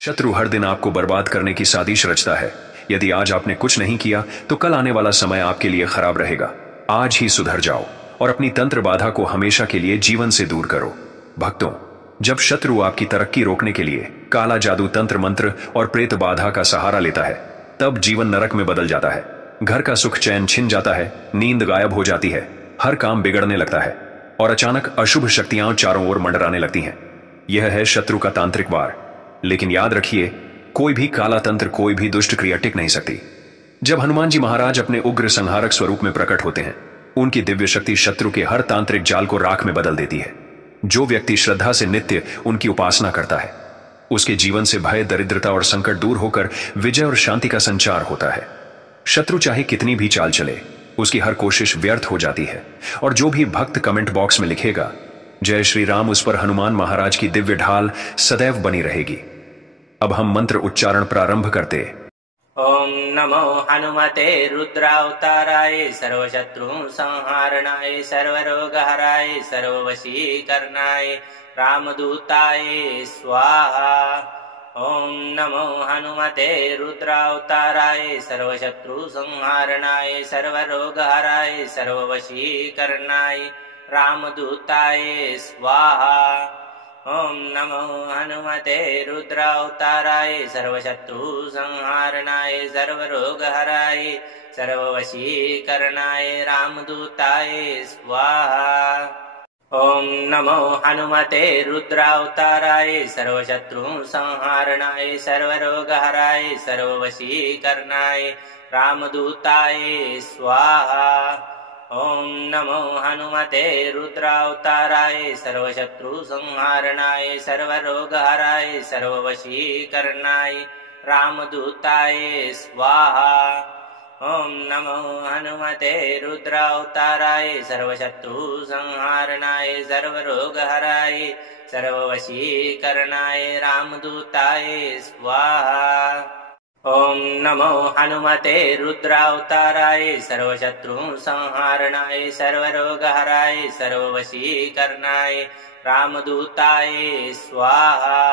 शत्रु हर दिन आपको बर्बाद करने की साजिश रचता है। यदि आज आपने कुछ नहीं किया तो कल आने वाला समय आपके लिए खराब रहेगा। आज ही सुधर जाओ और अपनी तंत्र बाधा को हमेशा के लिए जीवन से दूर करो। भक्तों, जब शत्रु आपकी तरक्की रोकने के लिए काला जादू, तंत्र मंत्र और प्रेत बाधा का सहारा लेता है, तब जीवन नरक में बदल जाता है। घर का सुख चैन छिन जाता है, नींद गायब हो जाती है, हर काम बिगड़ने लगता है और अचानक अशुभ शक्तियां चारों ओर मंडराने लगती हैं। यह है शत्रु का तांत्रिक वार। लेकिन याद रखिए, कोई भी काला तंत्र, कोई भी दुष्ट क्रिया टिक नहीं सकती। जब हनुमान जी महाराज अपने उग्र संहारक स्वरूप में प्रकट होते हैं, उनकी दिव्य शक्ति शत्रु के हर तांत्रिक जाल को राख में बदल देती है। जो व्यक्ति श्रद्धा से नित्य उनकी उपासना करता है, उसके जीवन से भय, दरिद्रता और संकट दूर होकर विजय और शांति का संचार होता है। शत्रु चाहे कितनी भी चाल चले, उसकी हर कोशिश व्यर्थ हो जाती है। और जो भी भक्त कमेंट बॉक्स में लिखेगा जय श्री राम, उस पर हनुमान महाराज की दिव्य ढाल सदैव बनी रहेगी। अब हम मंत्र उच्चारण प्रारंभ करते। ओम नमो हनुमते रुद्रावताराय सर्वशत्रु संहारणाय सर्वरोगहराय सर्ववशीकरणाय रामदूताय स्वाहा। ओम नमो हनुमते रुद्रावताराय सर्वशत्रु संहारणाय सर्वरोगहराय सर्ववशीकरणाय रामदूताय स्वाहा। ओम नमो हनुमते रुद्रावताराय सर्वशत्रु संहारणाय सर्वरोगहराय सर्ववशीकरणाय रामदूताय स्वाहा। ओम नमो हनुमते रुद्रावताराय सर्वशत्रु संहारणाय सर्वरोगहराय सर्ववशीकरणाय रामदूताय स्वाहा। ओम नमो हनुमते रुद्रावताराय सर्वशत्रु संहारणाय सर्वरोगहराय सर्ववशीकरणाय रामदूताय स्वाहा। ओम नमो हनुमते रुद्रावताराय सर्वशत्रु संहारणाय सर्वरोगहराय सर्ववशीकरणाय रामदूताय स्वाहा। ओम नमो हनुमते रुद्रावताराय सर्वशत्रु संहारणाय सर्वरोगहराय सर्ववशीकरणाय रामदूताय स्वाहा।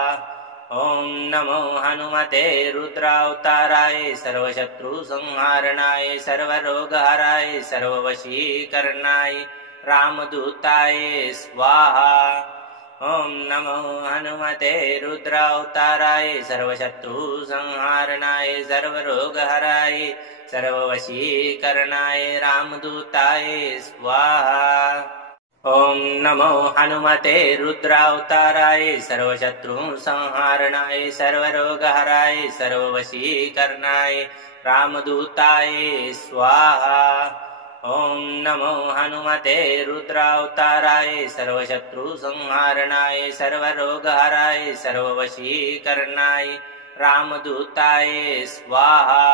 ओम नमो हनुमते रुद्रावताराय सर्वशत्रु संहारणाय सर्वरोगहराय सर्ववशीकरणाय रामदूताय स्वाहा। ओम नमो हनुमते रुद्रावताराय सर्वशत्रु संहारणाय सर्वरोगहराय सर्ववशीकरणाय रामदूताय स्वाहा। ओम नमो हनुमते रुद्रावताराय सर्वशत्रु संहारणाय सर्वरोगहराय सर्ववशीकरणाय रामदूताय स्वाहा। ओम नमो हनुमते रुद्रावताराय सर्वशत्रु संहारणाय सर्वरोगहराय सर्ववशीकरणाय रामदूताय स्वाहा।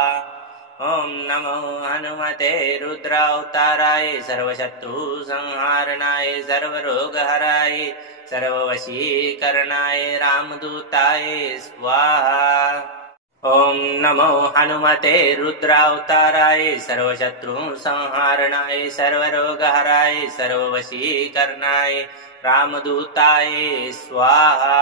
ओम नमो हनुमते रुद्रावताराय सर्वशत्रु संहारणाय सर्वरोगहराय सर्ववशीकरणाय रामदूताय स्वाहा। ओम नमो हनुमते रुद्रावताराय सर्वशत्रु संहारणाय सर्वरोगहराय सर्ववशीकरणाय रामदूताय स्वाहा।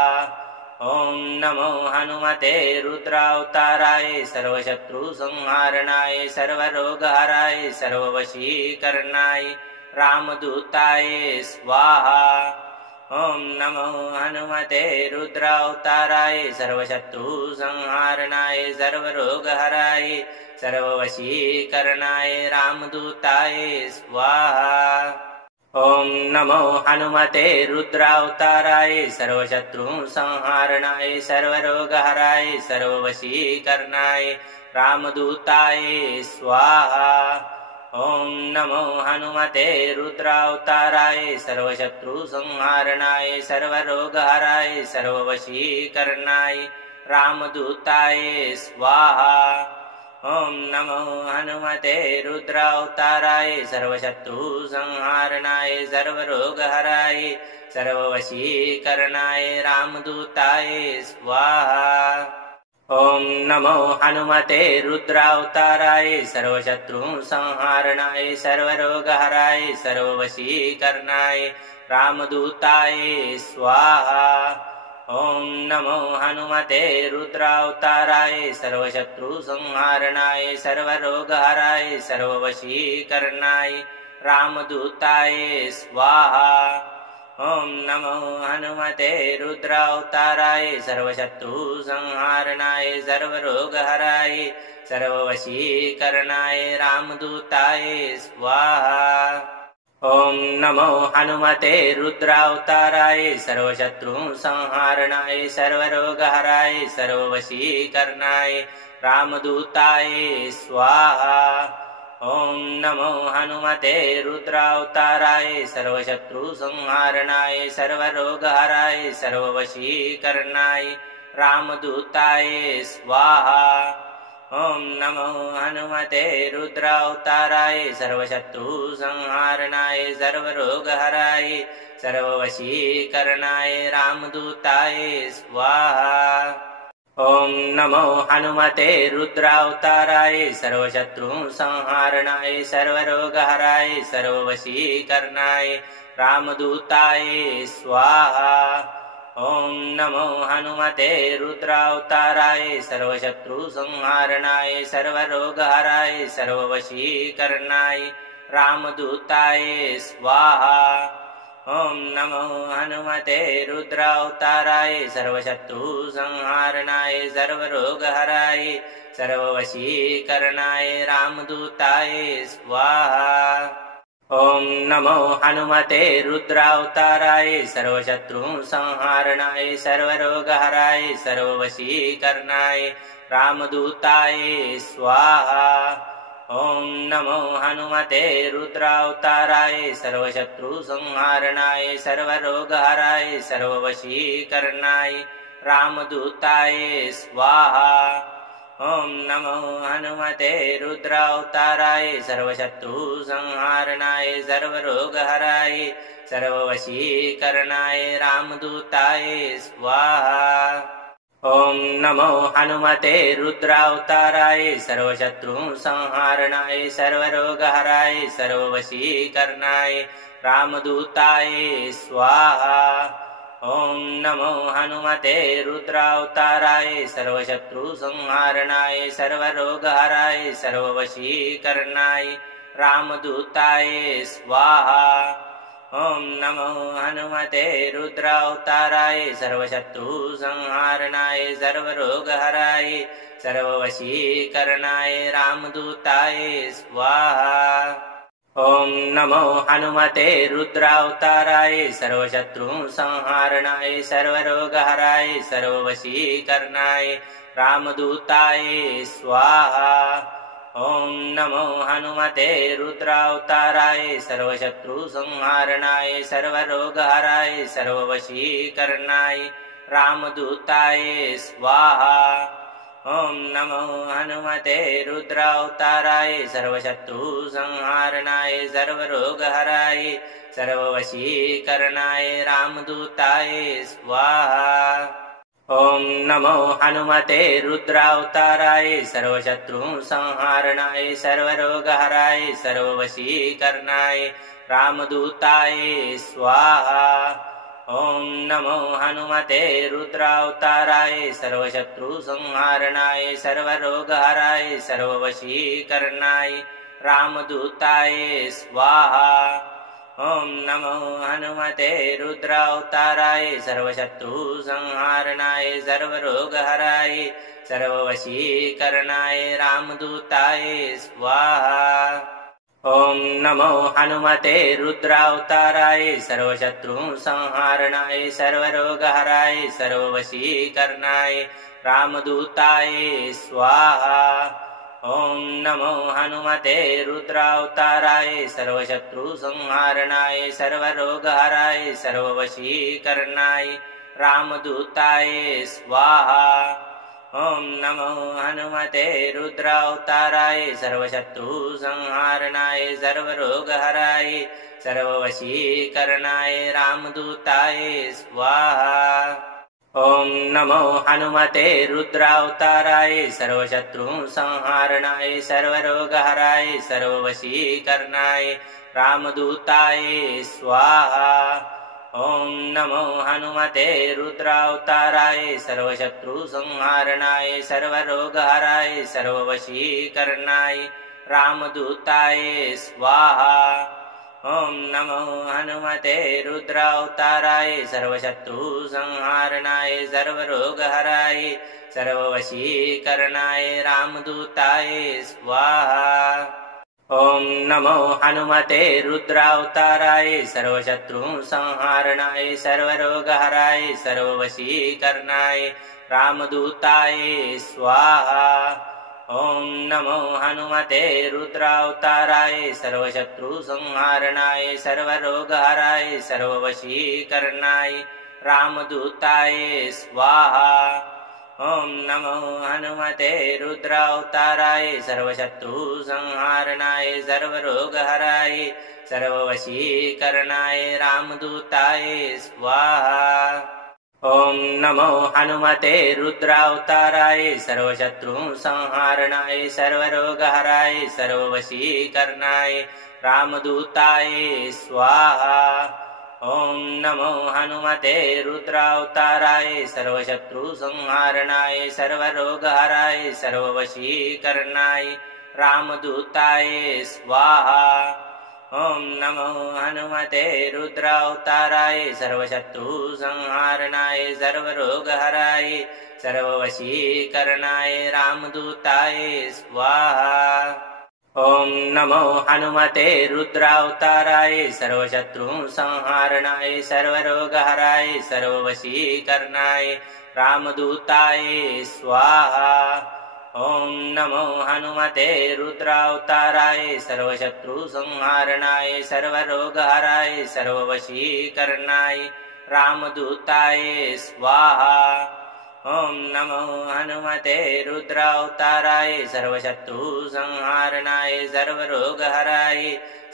ओम नमो हनुमते रुद्रावताराय सर्वशत्रु संहारणाय सर्वरोगहराय सर्ववशीकरणाय रामदूताय स्वाहा। ओम नमो हनुमते रुद्रावताराय सर्वशत्रु संहारणाय सर्वरोगहराय सर्ववशीकरणाय रामदूताय स्वाहा। ओम नमो हनुमते रुद्रावताराय सर्वशत्रु संहारणाय सर्वरोगहराय सर्ववशीकरणाय रामदूताय स्वाहा। ओम नमो हनुमते रुद्रावताराय सर्वशत्रु संहारणाय सर्वरोगहराय सर्ववशीकरणाय रामदूताय स्वाहा। ओम नमो हनुमते रुद्रावताराय सर्वशत्रु संहारणाय सर्वरोगहराय सर्ववशीकरणाय रामदूताय स्वाहा। ओम नमो हनुमते रुद्रावताराय सर्वशत्रु संहारणाय सर्वरोगहराय सर्ववशीकरणाय रामदूताय स्वाहा। ॐ नमो हनुमते रुद्रावताराय सर्वशत्रुसंहारणाय सर्वरोगहराय सर्ववशीकरणाय रामदूताय स्वाहा। ॐ नमो हनुमते रुद्रावताराय सर्वशत्रुसंहारणाय सर्वरोगहराय सर्ववशीकरणाय रामदूताय स्वाहा। ॐ नमो हनुमते रुद्रावताराय सर्वशत्रुसंहारणाय सर्वरोगहराय सर्ववशीकरणाय रामदूताय स्वाहा। ॐ नमो हनुमते रुद्रावताराय सर्वशत्रुसंहारणाय सर्वरोगहराय सर्ववशीकरणाय रामदूताय स्वाहा। ॐ नमो हनुमते रुद्रावताराय सर्वशत्रुसंहारणाय सर्वरोगहराय सर्ववशीकरणाय रामदूताय स्वाहा। ॐ नमो हनुमते रुद्रावताराय सर्वशत्रुसंहारणाय सर्वरोगहराय सर्ववशीकरणाय रामदूताय स्वाहा। ॐ नमो हनुमते रुद्रावताराय सर्वशत्रुसंहारणाय सर्वरोगहराय सर्ववशीकरणाय रामदूताय स्वाहा। ॐ नमो हनुमते रुद्रावताराय सर्वशत्रुसंहारणाय सर्वरोगहराय सर्ववशीकरणाय रामदूताय स्वाहा। ॐ नमो हनुमते रुद्रावताराय सर्वशत्रुसंहारणाय सर्वरोगहराय सर्ववशीकरणाय रामदूताय स्वाहा। ॐ नमो हनुमते रुद्रावताराय सर्वशत्रुसंहारणाय सर्वरोगहराय सर्ववशीकरणाय रामदूताय स्वाहा। ॐ नमो हनुमते रुद्रावताराय सर्वशत्रुसंहारणाय सर्वरोगहराय सर्ववशीकरणाय रामदूताय स्वाहा। ॐ नमो हनुमते रुद्रावताराय सर्वशत्रुसंहारणाय सर्वरोगहराय सर्ववशीकरणाय रामदूताय स्वाहा। ॐ नमो हनुमते रुद्रावताराय सर्वशत्रुसंहारणाय सर्वरोगहराय सर्ववशीकरणाय रामदूताय स्वाहा। ॐ नमो हनुमते रुद्रावताराय सर्वशत्रुसंहारणाय सर्वरोगहराय सर्ववशीकरणाय रामदूताय स्वाहा। ॐ नमो हनुमते रुद्रावताराय सर्वशत्रुसंहारणाय सर्वरोगहराय सर्ववशीकरणाय रामदूताय स्वाहा। ॐ नमो हनुमते रुद्रावताराय सर्वशत्रुसंहारणाय सर्वरोगहराय सर्ववशीकरणाय रामदूताय स्वाहा। ॐ नमो हनुमते रुद्रावताराय सर्वशत्रुसंहारणाय सर्वरोगहराय सर्ववशीकरणाय रामदूताय स्वाहा। ॐ नमो हनुमते रुद्रावताराय सर्वशत्रुसंहारणाय सर्वरोगहराय सर्ववशीकरणाय रामदूताय स्वाहा। ॐ नमो हनुमते रुद्रावताराय सर्वशत्रुसंहारणाय सर्वरोगहराय सर्ववशीकरणाय रामदूताय स्वाहा। ॐ नमो हनुमते रुद्रावताराय सर्वशत्रुसंहारणाय सर्वरोगहराय सर्ववशीकरणाय रामदूताय स्वाहा। ॐ नमो हनुमते रुद्रावताराय सर्वशत्रुसंहारणाय सर्वरोगहराय सर्ववशीकरणाय रामदूताय स्वाहा। ॐ नमो हनुमते रुद्रावताराय सर्वशत्रुसंहारणाय सर्वरोगहराय सर्ववशीकरणाय रामदूताय स्वाहा। ॐ नमो हनुमते रुद्रावताराय सर्वशत्रुसंहारणाय सर्वरोगहराय सर्ववशीकरणाय रामदूताय स्वाहा। ॐ नमो हनुमते रुद्रावताराय सर्वशत्रुसंहारणाय सर्वरोगहराय सर्ववशीकरणाय रामदूताय स्वाहा। ॐ नमो हनुमते रुद्रावताराय सर्वशत्रुसंहारणाय सर्वरोगहराय सर्ववशीकरणाय रामदूताय स्वाहा। ॐ नमो हनुमते रुद्रावताराय सर्वशत्रुसंहारणाय सर्वरोगहराय सर्ववशीकरणाय रामदूताय स्वाहा। ॐ नमो हनुमते रुद्रावताराय सर्वशत्रुसंहारणाय सर्वरोगहराय सर्ववशीकरणाय रामदूताय स्वाहा। ॐ नमो हनुमते रुद्रावताराय सर्वशत्रुसंहारणाय सर्वरोगहराय सर्ववशीकरणाय रामदूताय स्वाहा। ॐ नमो हनुमते रुद्रावताराय सर्वशत्रुसंहारणाय सर्वरोगहराय सर्ववशीकरणाय रामदूताय स्वाहा। ॐ नमो हनुमते रुद्रावताराय सर्वशत्रुसंहारणाय सर्वरोगहराय सर्ववशीकरणाय रामदूताय स्वाहा। ॐ नमो हनुमते रुद्रावताराय सर्वशत्रुसंहारणाय सर्वरोगहराय सर्ववशीकरणाय रामदूताय स्वाहा। ॐ नमो हनुमते रुद्रावताराय सर्वशत्रुसंहारणाय सर्वरोगहराय सर्ववशीकरणाय रामदूताय स्वाहा। ॐ नमो हनुमते रुद्रावताराय सर्वशत्रुसंहारणाय सर्वरोगहराय सर्ववशीकरणाय रामदूताय स्वाहा। ॐ नमो हनुमते रुद्रावताराय सर्वशत्रुसंहारणाय सर्वरोगहराय सर्ववशीकरणाय रामदूताय स्वाहा। ॐ नमो हनुमते रुद्रावताराय सर्वशत्रुसंहारणाय सर्वरोगहराय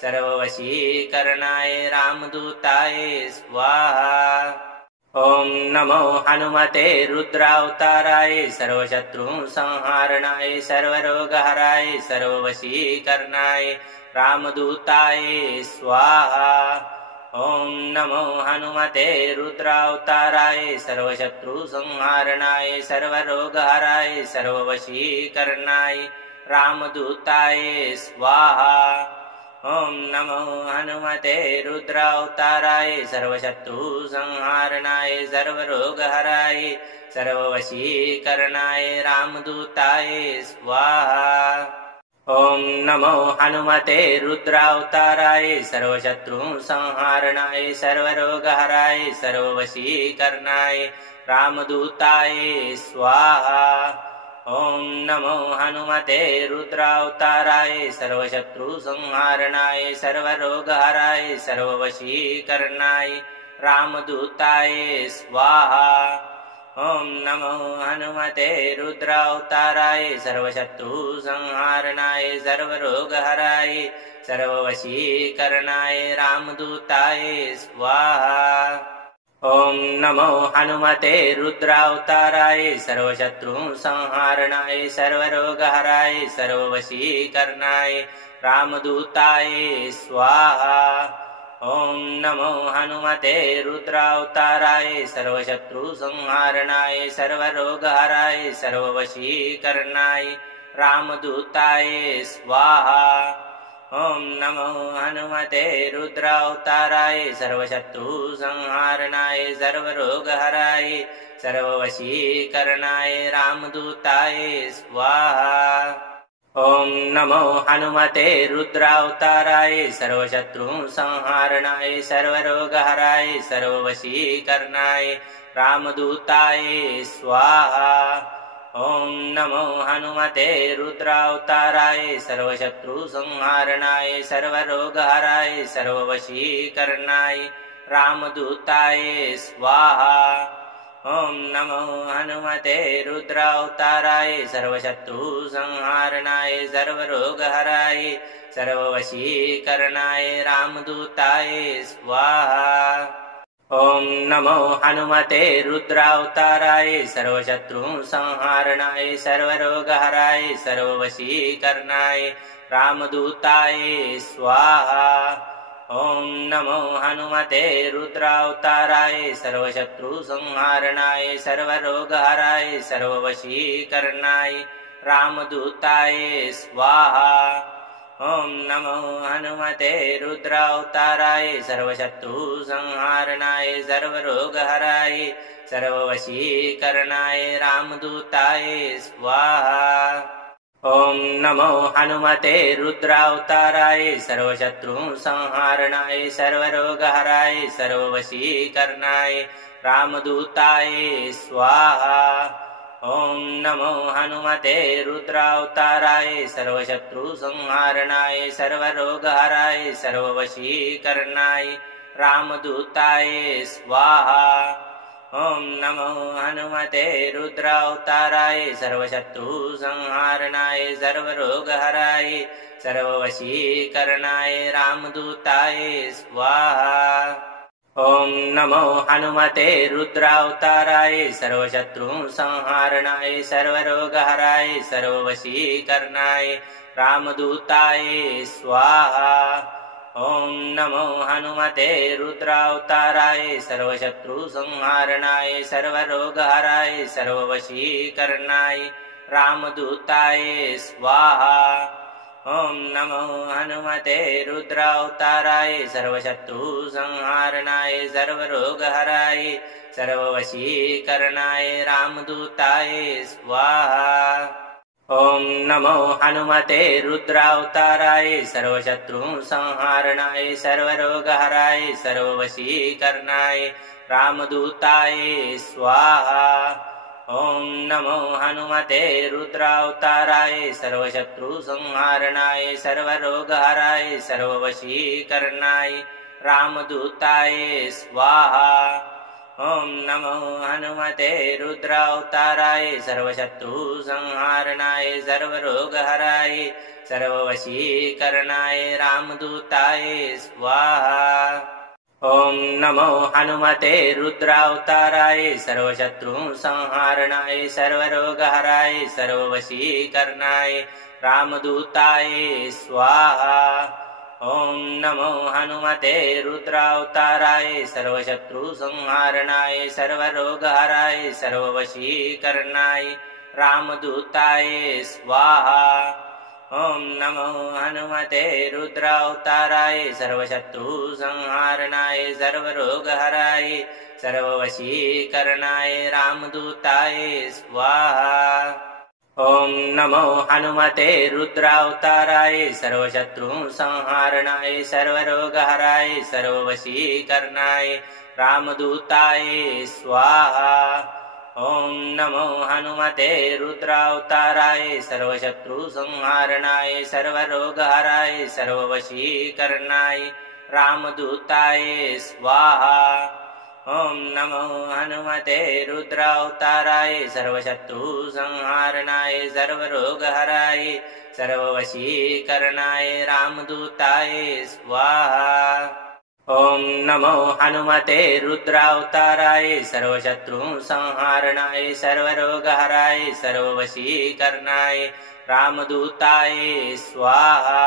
सर्ववशीकरणाय रामदूताय स्वाहा। ॐ नमो हनुमते रुद्रावताराय सर्वशत्रुसंहारणाय सर्वरोगहराय सर्ववशीकरणाय रामदूताय स्वाहा। ॐ नमो हनुमते रुद्रावताराय सर्वशत्रुसंहारणाय सर्वरोगहराय सर्ववशीकरणाय रामदूताय स्वाहा। ॐ नमो हनुमते रुद्रावताराय सर्वशत्रुसंहारणाय सर्वरोगहराय सर्ववशीकरणाय रामदूताय स्वाहा। ॐ नमो हनुमते रुद्रावताराय सर्वशत्रुसंहारणाय सर्वरोगहराय सर्ववशीकरणाय रामदूताय स्वाहा। ॐ नमो हनुमते रुद्रावताराय सर्वशत्रुसंहारणाय सर्वरोगहराय सर्ववशीकरणाय रामदूताय स्वाहा। ॐ नमो हनुमते रुद्रावताराय सर्वशत्रुसंहारणाय सर्वरोगहराय सर्ववशीकरणाय रामदूताय स्वाहा। ॐ नमो हनुमते रुद्रावताराय सर्वशत्रुसंहारणाय सर्वरोगहराय सर्ववशीकरणाय रामदूताय स्वाहा। ॐ नमो हनुमते रुद्रावताराय सर्वशत्रुसंहारणाय सर्वरोगहराय सर्ववशीकरणाय रामदूताय स्वाहा। ॐ नमो हनुमते रुद्रावताराय सर्वशत्रुसंहारणाय सर्वरोगहराय सर्ववशीकरणाय रामदूताय स्वाहा। ॐ नमो हनुमते रुद्रावताराय सर्वशत्रुसंहारणाय सर्वरोगहराय सर्ववशीकरणाय रामदूताय स्वाहा। ॐ नमो हनुमते रुद्रावताराय सर्वशत्रुसंहारणाय सर्वरोगहराय सर्ववशीकरणाय रामदूताय स्वाहा। ॐ नमो हनुमते रुद्रावताराय सर्वशत्रुसंहारणाय सर्वरोगहराय सर्ववशीकरणाय रामदूताय स्वाहा। ॐ नमो हनुमते रुद्रावताराय सर्वशत्रुसंहारणाय सर्वरोगहराय सर्ववशीकरणाय रामदूताय स्वाहा। ॐ नमो हनुमते रुद्रावताराय सर्वशत्रुसंहारणाय सर्वरोगहराय सर्ववशीकरणाय रामदूताय स्वाहा। ॐ नमो हनुमते रुद्रावताराय सर्वशत्रुसंहारणाय सर्वरोगहराय सर्ववशीकरणाय रामदूताय स्वाहा। ॐ नमो हनुमते रुद्रावताराय सर्वशत्रुसंहारणाय सर्वरोगहराय सर्ववशीकरणाय रामदूताय स्वाहा। ॐ नमो हनुमते रुद्रावताराय सर्वशत्रुसंहारणाय सर्वरोगहराय सर्ववशीकरणाय रामदूताय स्वाहा। ॐ नमो हनुमते रुद्रावताराय सर्वशत्रुसंहारणाय सर्वरोगहराय सर्ववशीकरणाय रामदूताय स्वाहा। ॐ नमो हनुमते रुद्रावताराय सर्वशत्रुसंहारणाय सर्वरोगहराय सर्ववशीकरणाय रामदूताय स्वाहा। ॐ नमो हनुमते रुद्रावताराय सर्वशत्रुसंहारणाय सर्वरोगहराय सर्ववशीकरणाय रामदूताय स्वाहा। ॐ नमो हनुमते रुद्रावताराय सर्वशत्रुसंहारणाय सर्वरोगहराय सर्ववशीकरणाय रामदूताय स्वाहा। ॐ नमो हनुमते रुद्रावताराय सर्वशत्रुसंहारणाय सर्वरोगहराय सर्ववशीकरणाय रामदूताय स्वाहा। ॐ नमो हनुमते रुद्रावताराय सर्वशत्रुसंहारणाय सर्वरोगहराय सर्ववशीकरणाय रामदूताय स्वाहा। ॐ नमो हनुमते रुद्रावताराय सर्वशत्रुसंहारणाय सर्वरोगहराय सर्ववशीकरणाय रामदूताय स्वाहा। ॐ नमो हनुमते रुद्रावताराय सर्वशत्रुसंहारणाय सर्वरोगहराय सर्ववशीकरणाय रामदूताय स्वाहा। ॐ नमो हनुमते रुद्रावताराय सर्वशत्रुसंहारणाय सर्वरोगहराय सर्ववशीकरणाय रामदूताय स्वाहा। ॐ नमो हनुमते रुद्रावताराय सर्वशत्रुसंहारणाय सर्वरोगहराय सर्ववशीकरणाय रामदूताय स्वाहा। ॐ नमो हनुमते रुद्रावताराय सर्वशत्रुसंहारणाय सर्वरोगहराय सर्ववशीकरणाय रामदूताय स्वाहा। ॐ नमो हनुमते रुद्रावताराय सर्वशत्रुसंहारणाय सर्वरोगहराय सर्ववशीकरणाय रामदूताय स्वाहा। ॐ नमो हनुमते रुद्रावताराय सर्वशत्रुसंहारणाय सर्वरोगहराय सर्ववशीकरणाय रामदूताय स्वाहा। ॐ नमो हनुमते रुद्रावताराय सर्वशत्रुसंहारणाय सर्वरोगहराय सर्ववशीकरणाय रामदूताय स्वाहा।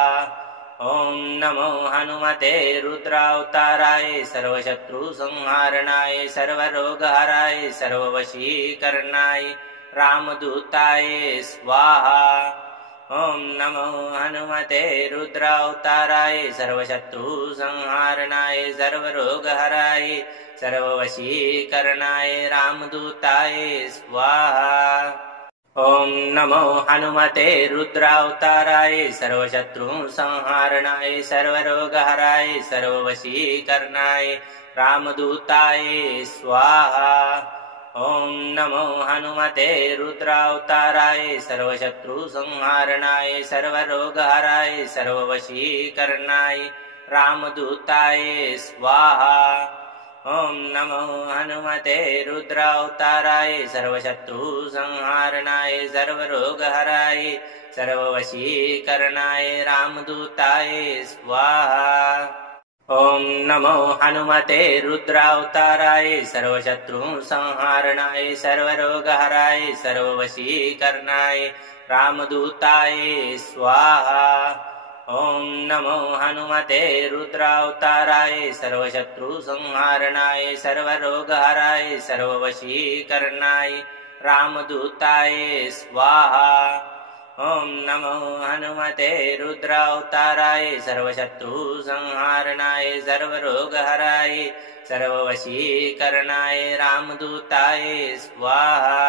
ॐ नमो हनुमते रुद्रावताराय सर्वशत्रुसंहारणाय सर्वरोगहराय सर्ववशीकरणाय रामदूताय स्वाहा। ॐ नमो हनुमते रुद्रावताराय सर्वशत्रुसंहारणाय सर्वरोगहराय सर्ववशीकरणाय रामदूताय स्वाहा। ॐ नमो हनुमते रुद्रावताराय सर्वशत्रुसंहारणाय सर्वरोगहराय सर्ववशीकरणाय रामदूताय स्वाहा। ॐ नमो हनुमते रुद्रावताराय सर्वशत्रुसंहारणाय सर्वरोगहराय सर्ववशीकरणाय रामदूताय स्वाहा। ॐ नमो हनुमते रुद्रावताराय सर्वशत्रुसंहारणाय सर्वरोगहराय सर्ववशीकरणाय रामदूताय स्वाहा। ॐ नमो हनुमते रुद्रावताराय सर्वशत्रुसंहारणाय सर्वरोगहराय सर्ववशीकरणाय रामदूताय स्वाहा। ॐ नमो हनुमते रुद्रावताराय सर्वशत्रुसंहारणाय सर्वरोगहराय सर्ववशीकरणाय रामदूताय स्वाहा। ॐ नमो हनुमते रुद्रावताराय सर्वशत्रुसंहारणाय सर्वरोगहराय सर्ववशीकरणाय रामदूताय स्वाहा।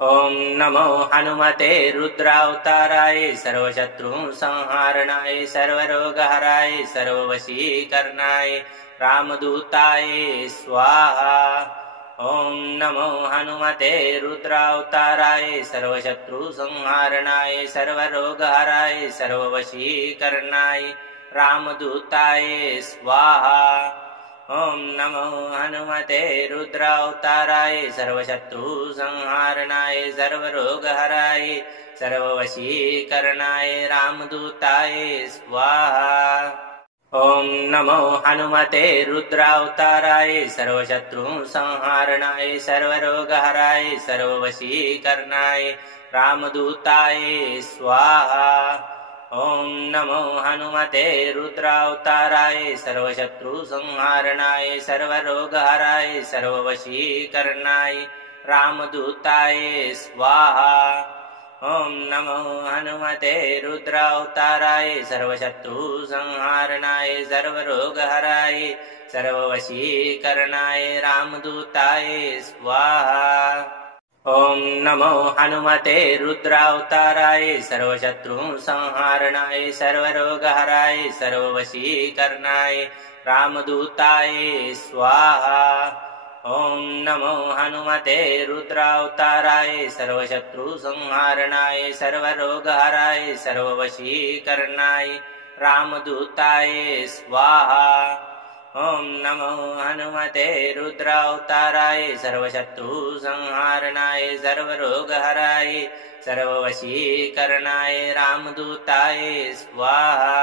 ॐ नमो हनुमते रुद्रावताराय सर्वशत्रुसंहारणाय सर्वरोगहराय सर्ववशीकरणाय रामदूताय स्वाहा। ॐ नमो हनुमते रुद्रावताराय सर्वशत्रुसंहारणाय सर्वरोगहराय सर्ववशीकरणाय रामदूताय स्वाहा। ॐ नमो हनुमते रुद्रावताराय सर्वशत्रुसंहारणाय सर्वरोगहराय सर्ववशीकरणाय रामदूताय स्वाहा। ॐ नमो हनुमते रुद्रावताराय सर्वशत्रुसंहारणाय सर्वरोगहराय सर्ववशीकरणाय रामदूताय स्वाहा। ॐ नमो हनुमते रुद्रावताराय सर्वशत्रुसंहारणाय सर्वरोगहराय सर्ववशीकरणाय रामदूताय स्वाहा। ॐ नमो हनुमते रुद्रावताराय सर्वशत्रुसंहारणाय सर्वरोगहराय सर्ववशीकरणाय रामदूताय स्वाहा। ॐ नमो हनुमते रुद्रावताराय सर्वशत्रुसंहारणाय सर्वरोगहराय सर्ववशीकरणाय रामदूताय स्वाहा। ॐ नमो हनुमते रुद्रावताराय सर्वशत्रुसंहारणाय सर्वरोगहराय सर्ववशीकरणाय रामदूताय स्वाहा। ॐ नमो हनुमते रुद्रावताराय सर्वशत्रुसंहारणाय सर्वरोगहराय सर्ववशीकरणाय रामदूताय स्वाहा।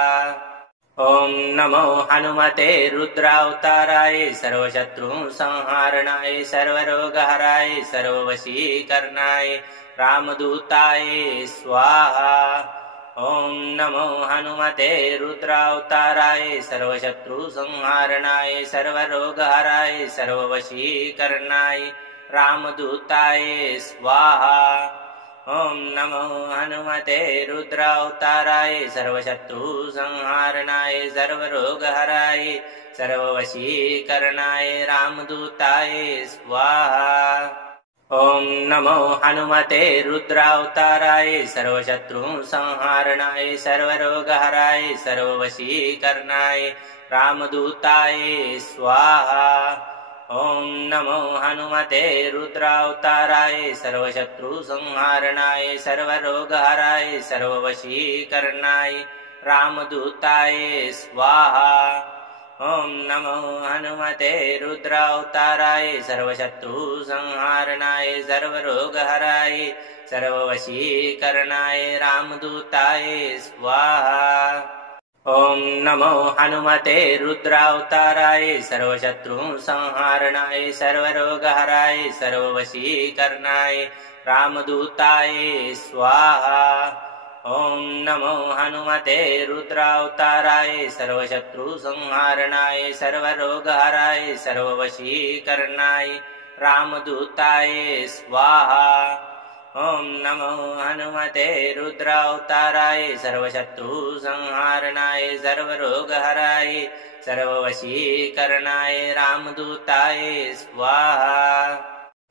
ॐ नमो हनुमते रुद्रावताराय सर्वशत्रुसंहारणाय सर्वरोगहराय सर्ववशीकरणाय रामदूताय स्वाहा। ॐ नमो हनुमते रुद्रावताराय सर्वशत्रुसंहारणाय सर्वरोगहराय सर्ववशीकरणाय रामदूताय स्वाहा। ॐ नमो हनुमते रुद्रावताराय सर्वशत्रुसंहारणाय सर्वरोगहराय सर्ववशीकरणाय रामदूताय स्वाहा। ॐ नमो हनुमते रुद्रावताराय सर्वशत्रुसंहारणाय सर्वरोगहराय सर्ववशीकरणाय रामदूताय स्वाहा। ॐ नमो हनुमते रुद्रावताराय सर्वशत्रुसंहारणाय सर्वरोगहराय सर्ववशीकरणाय रामदूताय स्वाहा। ॐ नमो हनुमते रुद्रावताराय सर्वशत्रुसंहारणाय सर्वरोगहराय सर्ववशीकरणाय रामदूताय स्वाहा। ॐ नमो हनुमते रुद्रावताराय सर्वशत्रुसंहारणाय सर्वरोगहराय सर्ववशीकरणाय रामदूताय स्वाहा। ॐ नमो हनुमते रुद्रावताराय सर्वशत्रुसंहारणाय सर्वरोगहराय सर्ववशीकरणाय रामदूताय स्वाहा। ॐ नमो हनुमते रुद्रावताराय सर्वशत्रुसंहारणाय सर्वरोगहराय सर्ववशीकरणाय रामदूताय स्वाहा।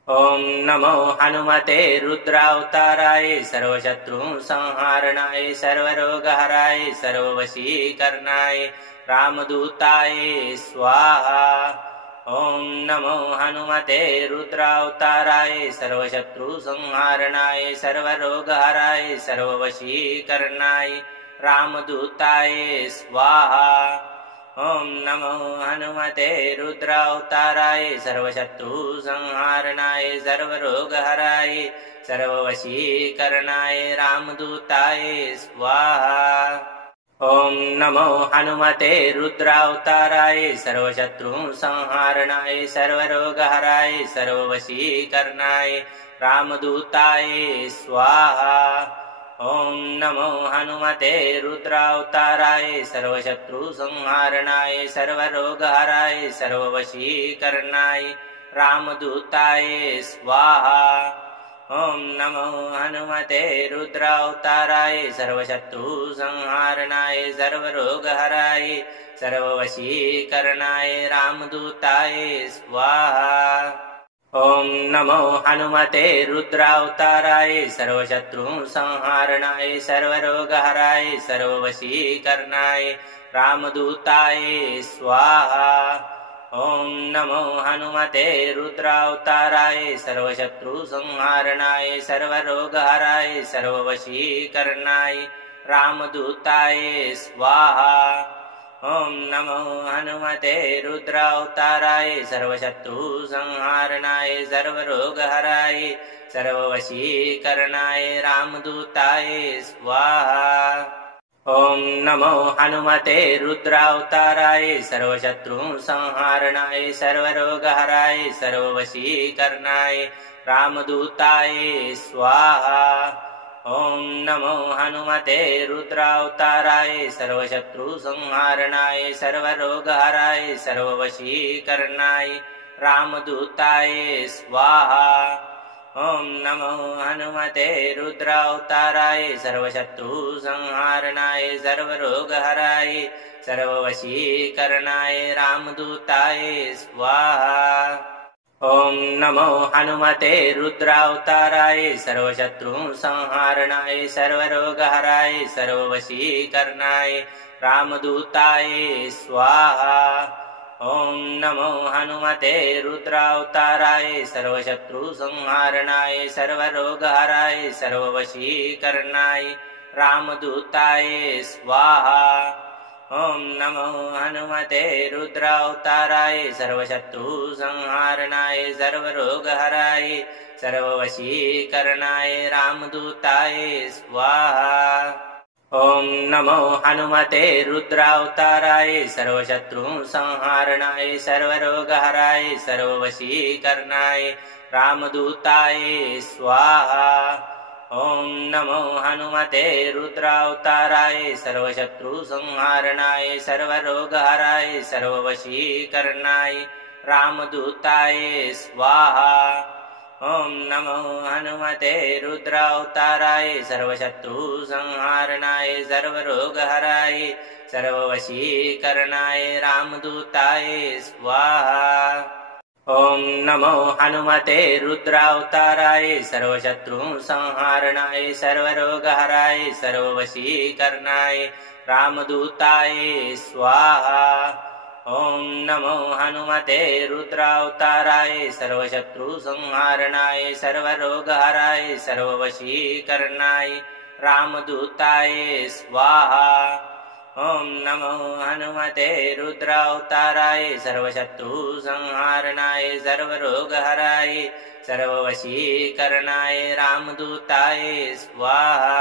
ॐ नमो हनुमते रुद्रावताराय सर्वशत्रुसंहारणाय सर्वरोगहराय सर्ववशीकरणाय रामदूताय स्वाहा। ॐ नमो हनुमते रुद्रावताराय सर्वशत्रुसंहारणाय सर्वरोगहराय सर्ववशीकरणाय रामदूताय स्वाहा। ॐ नमो हनुमते रुद्रावताराय सर्वशत्रुसंहारणाय सर्वरोगहराय सर्ववशीकरणाय रामदूताय स्वाहा। ॐ नमो हनुमते रुद्रावताराय सर्वशत्रुसंहारणाय सर्वरोगहराय सर्ववशीकरणाय रामदूताय स्वाहा। ॐ नमो हनुमते रुद्रावताराय सर्वशत्रुसंहारणाय सर्वरोगहराय सर्ववशीकरणाय रामदूताय स्वाहा। ॐ नमो हनुमते रुद्रावताराय सर्वशत्रुसंहारणाय सर्वरोगहराय सर्ववशीकरणाय रामदूताय स्वाहा। ॐ नमो हनुमते रुद्रावताराय सर्वशत्रुसंहारणाय सर्वरोगहराय सर्ववशीकरणाय रामदूताय स्वाहा। ॐ नमो हनुमते रुद्रावताराय सर्वशत्रुसंहारणाय सर्वरोगहराय सर्ववशीकरणाय रामदूताय स्वाहा। ॐ नमो हनुमते रुद्रावताराय सर्वशत्रुसंहारणाय सर्वरोगहराय सर्ववशीकरणाय रामदूताय स्वाहा। ॐ नमो हनुमते रुद्रावताराय सर्वशत्रुसंहारणाय सर्वरोगहराय सर्ववशीकरणाय रामदूताय स्वाहा। ॐ नमो हनुमते रुद्रावताराय सर्वशत्रुसंहारणाय सर्वरोगहराय सर्ववशीकरणाय रामदूताय स्वाहा। ॐ नमो हनुमते रुद्रावताराय सर्वशत्रुसंहारणाय सर्वरोगहराय सर्ववशीकरणाय रामदूताय स्वाहा। ॐ नमो हनुमते रुद्रावताराय सर्वशत्रुसंहारणाय सर्वरोगहराय सर्ववशीकरणाय रामदूताय स्वाहा। ॐ नमो हनुमते रुद्रावताराय सर्वशत्रुसंहारणाय सर्वरोगहराय सर्ववशीकरणाय रामदूताय स्वाहा। ॐ नमो हनुमते रुद्रावताराय सर्वशत्रुसंहारणाय सर्वरोगहराय सर्ववशीकरणाय रामदूताय स्वाहा। ॐ नमो हनुमते रुद्रावताराय सर्वशत्रुसंहारणाय सर्वरोगहराय सर्ववशीकरणाय रामदूताय स्वाहा। ॐ नमो हनुमते रुद्रावताराय सर्वशत्रुसंहारणाय सर्वरोगहराय सर्ववशीकरणाय रामदूताय स्वाहा। ॐ नमो हनुमते रुद्रावताराय सर्वशत्रुसंहारणाय सर्वरोगहराय सर्ववशीकरणाय रामदूताय स्वाहा। ॐ नमो हनुमते रुद्रावताराय सर्वशत्रुसंहारणाय सर्वरोगहराय सर्ववशीकरणाय रामदूताय स्वाहा। ॐ नमो हनुमते रुद्रावताराय सर्वशत्रुसंहारणाय सर्वरोगहराय सर्ववशीकरणाय रामदूताय स्वाहा। ॐ नमो हनुमते रुद्रावताराय सर्वशत्रुसंहारणाय सर्वरोगहराय सर्ववशीकरणाय रामदूताय स्वाहा।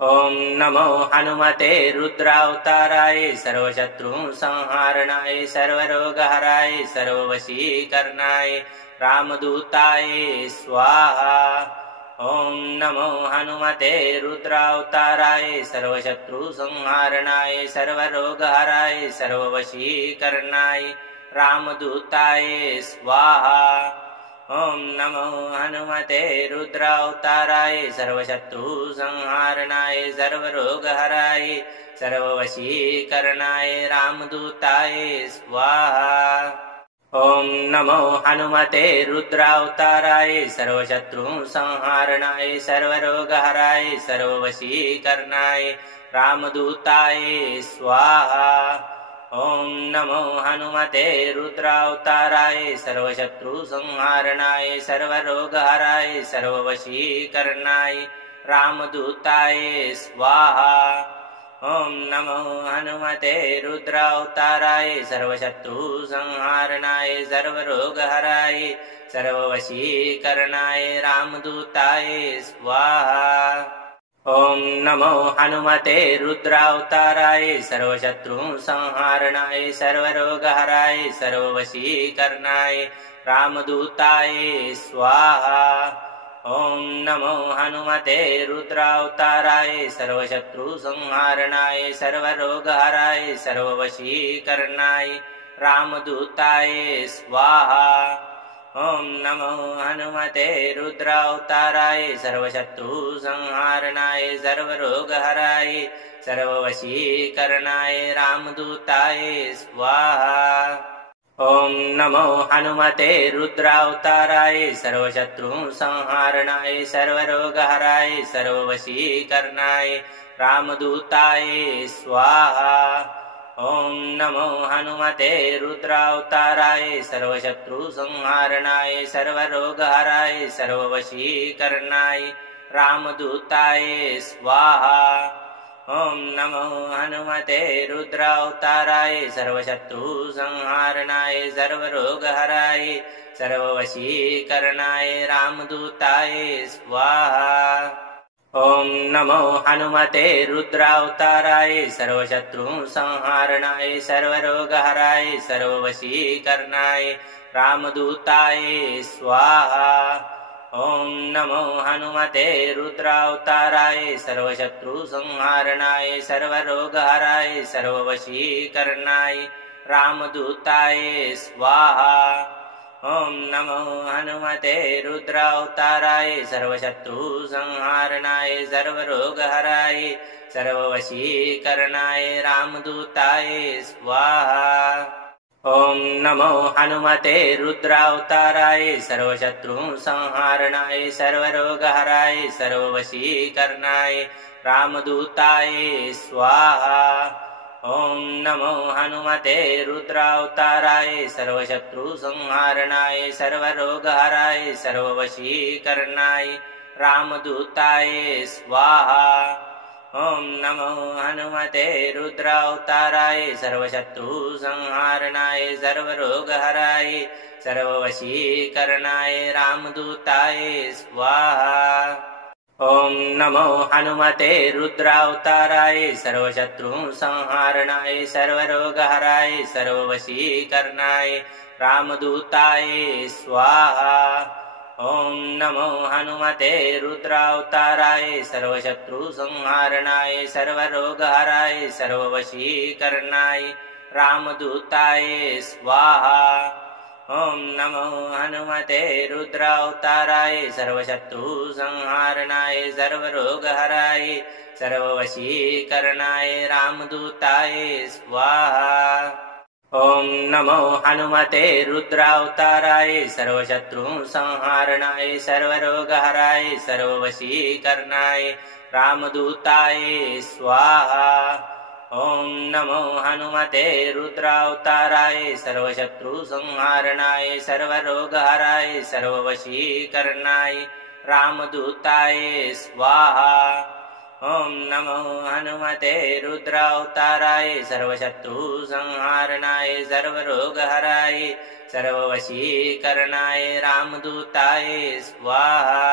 ॐ नमो हनुमते रुद्रावताराय सर्वशत्रुसंहारणाय सर्वरोगहराय सर्ववशीकरणाय रामदूताय स्वाहा। ॐ नमो हनुमते रुद्रावताराय सर्वशत्रुसंहारणाय सर्वरोगहराय सर्ववशीकरणाय रामदूताय स्वाहा। ॐ नमो हनुमते रुद्रावताराय सर्वशत्रुसंहारणाय सर्वरोगहराय सर्ववशीकरणाय रामदूताय स्वाहा। ॐ नमो हनुमते रुद्रावताराय सर्वशत्रुसंहारणाय सर्वरोगहराय सर्ववशीकरणाय रामदूताय स्वाहा। ॐ नमो हनुमते रुद्रावताराय सर्वशत्रुसंहारणाय सर्वरोगहराय सर्ववशीकरणाय रामदूताय स्वाहा। ॐ नमो हनुमते रुद्रावताराय सर्वशत्रुसंहारणाय सर्वरोगहराय सर्ववशीकरणाय रामदूताय स्वाहा। ॐ नमो हनुमते रुद्रावताराय सर्वशत्रुसंहारणाय सर्वरोगहराय सर्ववशीकरणाय रामदूताय स्वाहा। ॐ नमो हनुमते रुद्रावताराय सर्वशत्रुसंहारणाय सर्वरोगहराय सर्ववशीकरणाय रामदूताय स्वाहा। ॐ नमो हनुमते रुद्रावताराय सर्वशत्रुसंहारणाय सर्वरोगहराय सर्ववशीकरणाय रामदूताय स्वाहा। ॐ नमो हनुमते रुद्रावताराय सर्वशत्रुसंहारणाय सर्वरोगहराय सर्ववशीकरणाय रामदूताय स्वाहा। ॐ नमो हनुमते रुद्रावताराय सर्वशत्रुसंहारणाय सर्वरोगहराय सर्ववशीकरणाय रामदूताय स्वाहा। ॐ नमो हनुमते रुद्रावताराय सर्वशत्रुसंहारणाय सर्वरोगहराय सर्ववशीकरणाय रामदूताय स्वाहा। ॐ नमो हनुमते रुद्रावताराय सर्वशत्रुसंहारणाय सर्वरोगहराय सर्ववशीकरणाय रामदूताय स्वाहा। ॐ नमो हनुमते रुद्रावताराय सर्वशत्रुसंहारणाय सर्वरोगहराय सर्ववशीकरणाय रामदूताय स्वाहा। ॐ नमो हनुमते रुद्रावताराय सर्वशत्रुसंहारणाय सर्वरोगहराय सर्ववशीकरणाय रामदूताय स्वाहा। ॐ नमो हनुमते रुद्रावताराय सर्वशत्रुसंहारणाय सर्वरोगहराय सर्ववशीकरणाय रामदूताय स्वाहा। ॐ नमो हनुमते रुद्रावताराय सर्वशत्रुसंहारणाय सर्वरोगहराय सर्ववशीकरणाय रामदूताय स्वाहा। ॐ नमो हनुमते रुद्रावताराय सर्वशत्रुसंहारणाय सर्वरोगहराय सर्ववशीकरणाय रामदूताय स्वाहा। ॐ नमो हनुमते रुद्रावताराय सर्वशत्रुसंहारणाय सर्वरोगहराय सर्ववशीकरणाय रामदूताय स्वाहा। ॐ नमो हनुमते रुद्रावताराय सर्वशत्रुसंहारणाय सर्वरोगहराय सर्ववशीकरणाय रामदूताय स्वाहा। ॐ नमो हनुमते रुद्रावताराय सर्वशत्रुसंहारणाय सर्वरोगहराय सर्ववशीकरणाय रामदूताय स्वाहा। ॐ नमो हनुमते रुद्रावताराय सर्वशत्रुसंहारणाय सर्वरोगहराय सर्ववशीकरणाय रामदूताय स्वाहा। ॐ नमो हनुमते रुद्रावताराय सर्वशत्रुसंहारणाय सर्वरोगहराय सर्ववशीकरणाय रामदूताय स्वाहा। ॐ नमो हनुमते रुद्रावताराय सर्वशत्रुसंहारणाय सर्वरोगहराय सर्ववशीकरणाय रामदूताय स्वाहा।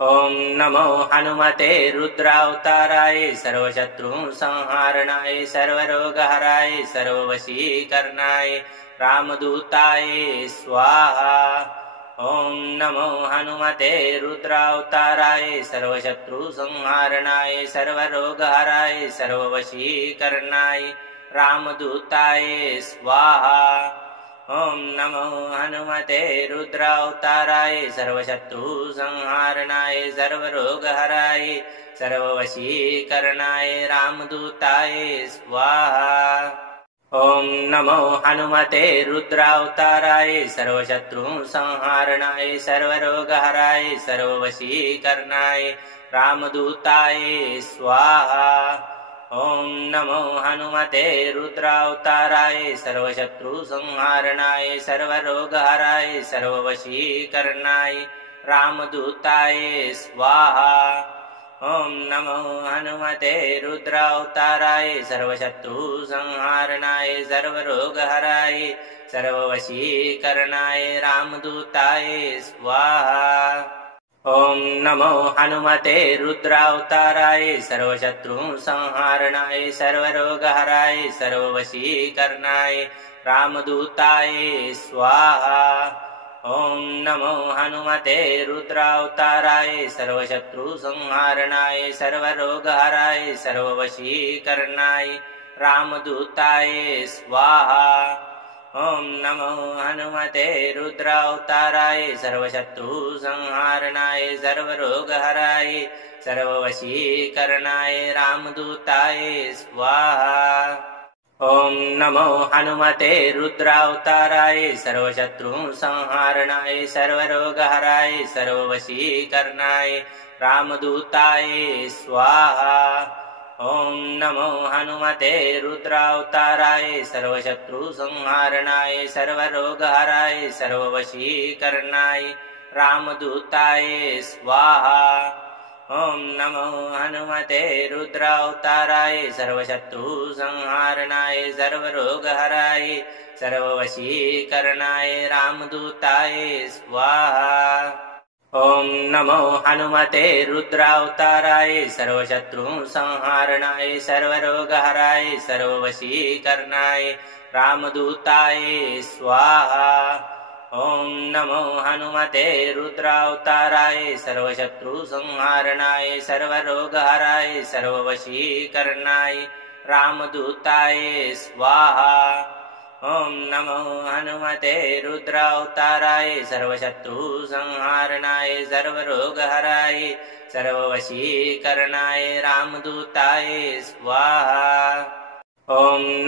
ॐ नमो हनुमते रुद्रावताराय सर्वशत्रुसंहारणाय सर्वरोगहराय सर्ववशीकरणाय रामदूताय स्वाहा। ॐ नमो हनुमते रुद्रावताराय सर्वशत्रुसंहारणाय सर्वरोगहराय सर्ववशीकरणाय रामदूताय स्वाहा। ॐ नमो हनुमते रुद्रावताराय सर्वशत्रुसंहारणाय सर्वरोगहराय सर्ववशीकरणाय रामदूताय स्वाहा। ॐ नमो हनुमते रुद्रावताराय सर्वशत्रुसंहारणाय सर्वरोगहराय सर्ववशीकरणाय रामदूताय स्वाहा। ॐ नमो हनुमते रुद्रावताराय सर्वशत्रुसंहारणाय सर्वरोगहराय सर्ववशीकरणाय रामदूताय स्वाहा। ॐ नमो हनुमते रुद्रावताराय सर्वशत्रुसंहारणाय सर्वरोगहराय सर्ववशीकरणाय रामदूताय स्वाहा। ॐ नमो हनुमते रुद्रावताराय सर्वशत्रुसंहारणाय सर्वरोगहराय सर्ववशीकरणाय रामदूताय स्वाहा। ॐ नमो हनुमते रुद्रावताराय सर्वशत्रुसंहारणाय सर्वरोगहराय सर्ववशीकरणाय रामदूताय स्वाहा। ॐ नमो हनुमते रुद्रावताराय सर्वशत्रुसंहारणाय सर्वरोगहराय सर्ववशीकरणाय रामदूताय स्वाहा। ॐ नमो हनुमते रुद्रावताराय सर्वशत्रुसंहारणाय सर्वरोगहराय सर्ववशीकरणाय रामदूताय स्वाहा। ॐ नमो हनुमते रुद्रावताराय सर्वशत्रुसंहारणाय सर्वरोगहराय सर्ववशीकरणाय रामदूताय स्वाहा। ॐ नमो हनुमते रुद्रावताराय सर्वशत्रुसंहारणाय सर्वरोगहराय सर्ववशीकरणाय रामदूताय स्वाहा। ॐ नमो हनुमते रुद्रावताराय सर्वशत्रुसंहारणाय सर्वरोगहराय सर्ववशीकरणाय रामदूताय स्वाहा। ॐ नमो हनुमते रुद्रावताराय सर्वशत्रुसंहारणाय सर्वरोगहराय सर्ववशीकरणाय रामदूताय स्वाहा। ॐ नमो हनुमते रुद्रावताराय सर्वशत्रुसंहारणाय सर्वरोगहराय सर्ववशीकरणाय रामदूताय स्वाहा। ॐ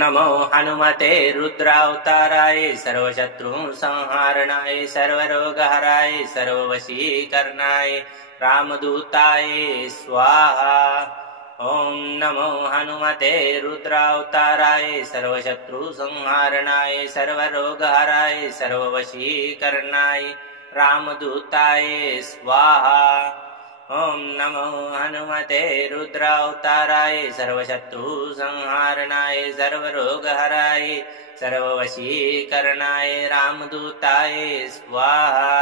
नमो हनुमते रुद्रावताराय सर्वशत्रुसंहारणाय सर्वरोगहराय सर्ववशीकरणाय रामदूताय स्वाहा। ॐ नमो हनुमते रुद्रावताराय सर्वशत्रुसंहारणाय सर्वरोगहराय सर्ववशीकरणाय रामदूताय स्वाहा। ॐ नमो हनुमते रुद्रावताराय सर्वशत्रुसंहारणाय सर्वरोगहराय सर्ववशीकरणाय रामदूताय स्वाहा।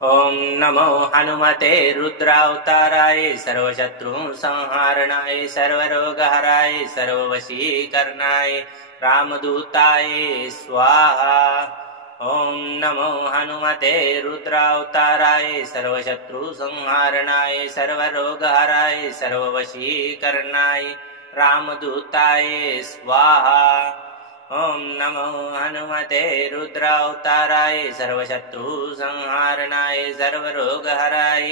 ॐ नमो हनुमते रुद्रावताराय सर्वशत्रुसंहारणाय सर्वरोगहराय सर्ववशीकरणाय रामदूताय स्वाहा। ॐ नमो हनुमते रुद्रावताराय सर्वशत्रुसंहारणाय सर्वरोगहराय सर्ववशीकरणाय रामदूताय स्वाहा। ॐ नमो हनुमते रुद्रावताराय सर्वशत्रुसंहारणाय सर्वरोगहराय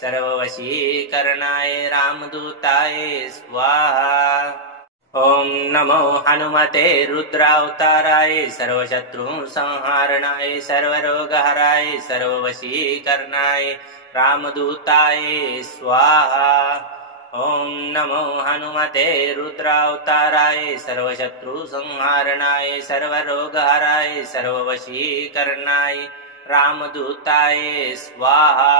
सर्ववशीकरणाय रामदूताय स्वाहा। ॐ नमो हनुमते रुद्रावताराय सर्वशत्रुसंहारणाय सर्वरोगहराय सर्ववशीकरणाय रामदूताय स्वाहा। ॐ नमो हनुमते रुद्रावताराय सर्वशत्रुसंहारणाय सर्वरोगहराय सर्ववशीकरणाय रामदूताय स्वाहा।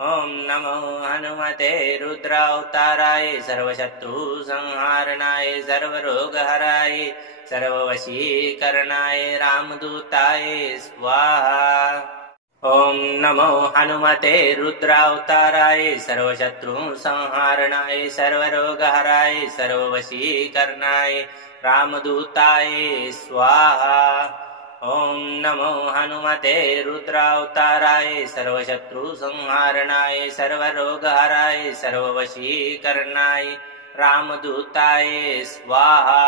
ॐ नमो हनुमते रुद्रावताराय सर्वशत्रुसंहारणाय सर्वरोगहराय सर्ववशीकरणाय रामदूताय स्वाहा। ॐ नमो हनुमते रुद्रावताराय सर्वशत्रुसंहारणाय सर्वरोगहराय सर्ववशीकरणाय रामदूताय स्वाहा। ॐ नमो हनुमते रुद्रावताराय सर्वशत्रुसंहारणाय सर्वरोगहराय सर्ववशीकरणाय रामदूताय स्वाहा।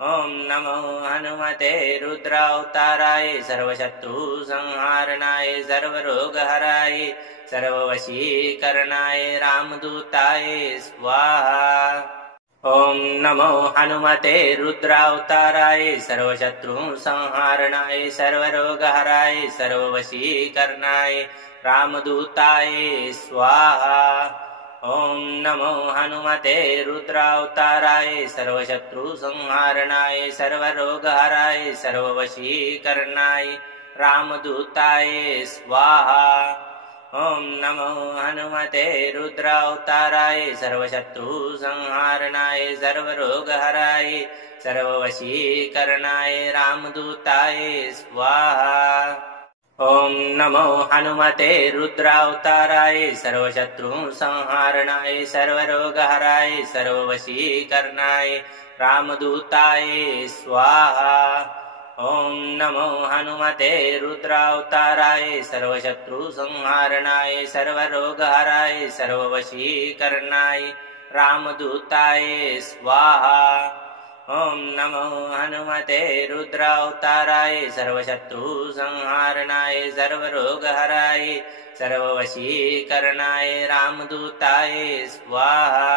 ॐ नमो हनुमते रुद्रावताराय सर्वशत्रुसंहारणाय सर्वरोगहराय सर्ववशीकरणाय रामदूताय स्वाहा। ॐ नमो हनुमते रुद्रावताराय सर्वशत्रुसंहारणाय सर्वरोगहराय सर्ववशीकरणाय रामदूताय स्वाहा। ॐ नमो हनुमते रुद्रावताराय सर्वशत्रुसंहारणाय सर्वरोगहराय सर्ववशीकरणाय रामदूताय स्वाहा। ॐ नमो हनुमते रुद्रावताराय सर्वशत्रुसंहारणाय सर्वरोगहराय सर्ववशीकरणाय रामदूताय स्वाहा। ॐ नमो हनुमते रुद्रावताराय सर्वशत्रुसंहारणाय सर्वरोगहराय सर्ववशीकरणाय रामदूताय स्वाहा। ॐ नमो हनुमते रुद्रावताराय सर्वशत्रुसंहारणाय सर्वरोगहराय सर्ववशीकरणाय रामदूताय स्वाहा। ॐ नमो हनुमते रुद्रावताराय सर्वशत्रुसंहारणाय सर्वरोगहराय सर्ववशीकरणाय रामदूताय स्वाहा।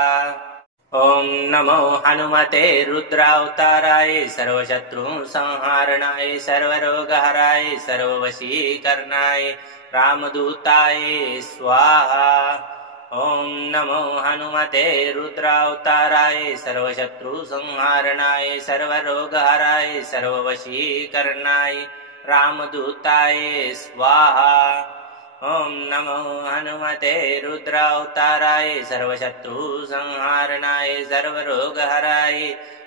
ॐ नमो हनुमते रुद्रावताराय सर्वशत्रुसंहारणाय सर्वरोगहराय सर्ववशीकरणाय रामदूताय स्वाहा। ॐ नमो हनुमते रुद्रावताराय सर्वशत्रुसंहारणाय सर्वरोगहराय सर्ववशीकरणाय रामदूताय स्वाहा। ॐ नमो हनुमते रुद्रावताराय सर्वशत्रुसंहारणाय सर्वरोगहराय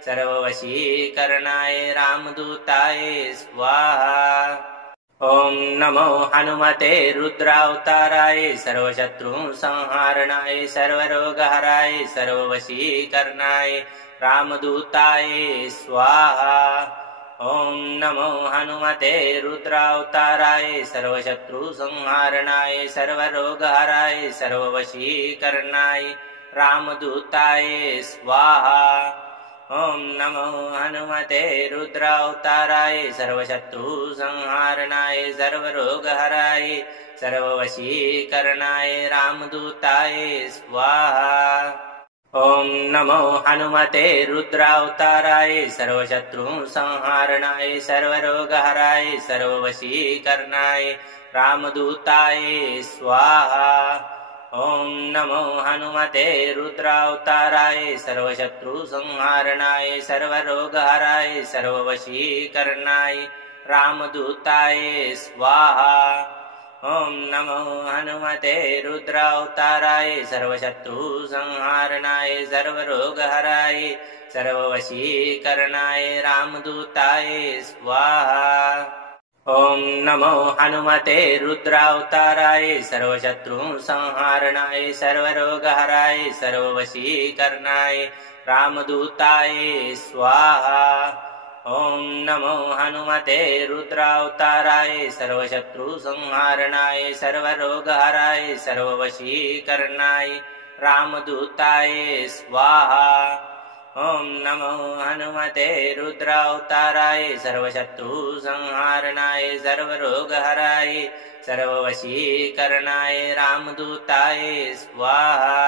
सर्ववशीकरणाय रामदूताय स्वाहा। ॐ नमो हनुमते रुद्रावताराय सर्वशत्रुसंहारणाय सर्वरोगहराय सर्ववशीकरणाय रामदूताय स्वाहा। ॐ नमो हनुमते रुद्रावताराय सर्वशत्रुसंहारणाय सर्वरोगहराय सर्ववशीकरणाय रामदूताय स्वाहा। ॐ नमो हनुमते रुद्रावताराय सर्वशत्रुसंहारणाय सर्वरोगहराय सर्ववशीकरणाय रामदूताय स्वाहा। ॐ नमो हनुमते रुद्रावताराय सर्वशत्रुसंहारणाय सर्वरोगहराय सर्ववशीकरणाय रामदूताय स्वाहा। ॐ नमो हनुमते रुद्रावताराय सर्वशत्रुसंहारणाय सर्वरोगहराय सर्ववशीकरणाय रामदूताय स्वाहा। ॐ नमो हनुमते रुद्रावताराय सर्वशत्रुसंहारणाय सर्वरोगहराय सर्ववशीकरणाय रामदूताय स्वाहा। ॐ नमो हनुमते रुद्रावताराय सर्वशत्रुसंहारणाय सर्वरोगहराय सर्ववशीकरणाय रामदूताय स्वाहा। ॐ नमो हनुमते रुद्रावताराय सर्वशत्रुसंहारणाय सर्वरोगहराय सर्ववशीकरणाय रामदूताय स्वाहा। ॐ नमो हनुमते रुद्रावताराय सर्वशत्रुसंहारणाय सर्वरोगहराय सर्ववशीकरणाय रामदूताय स्वाहा।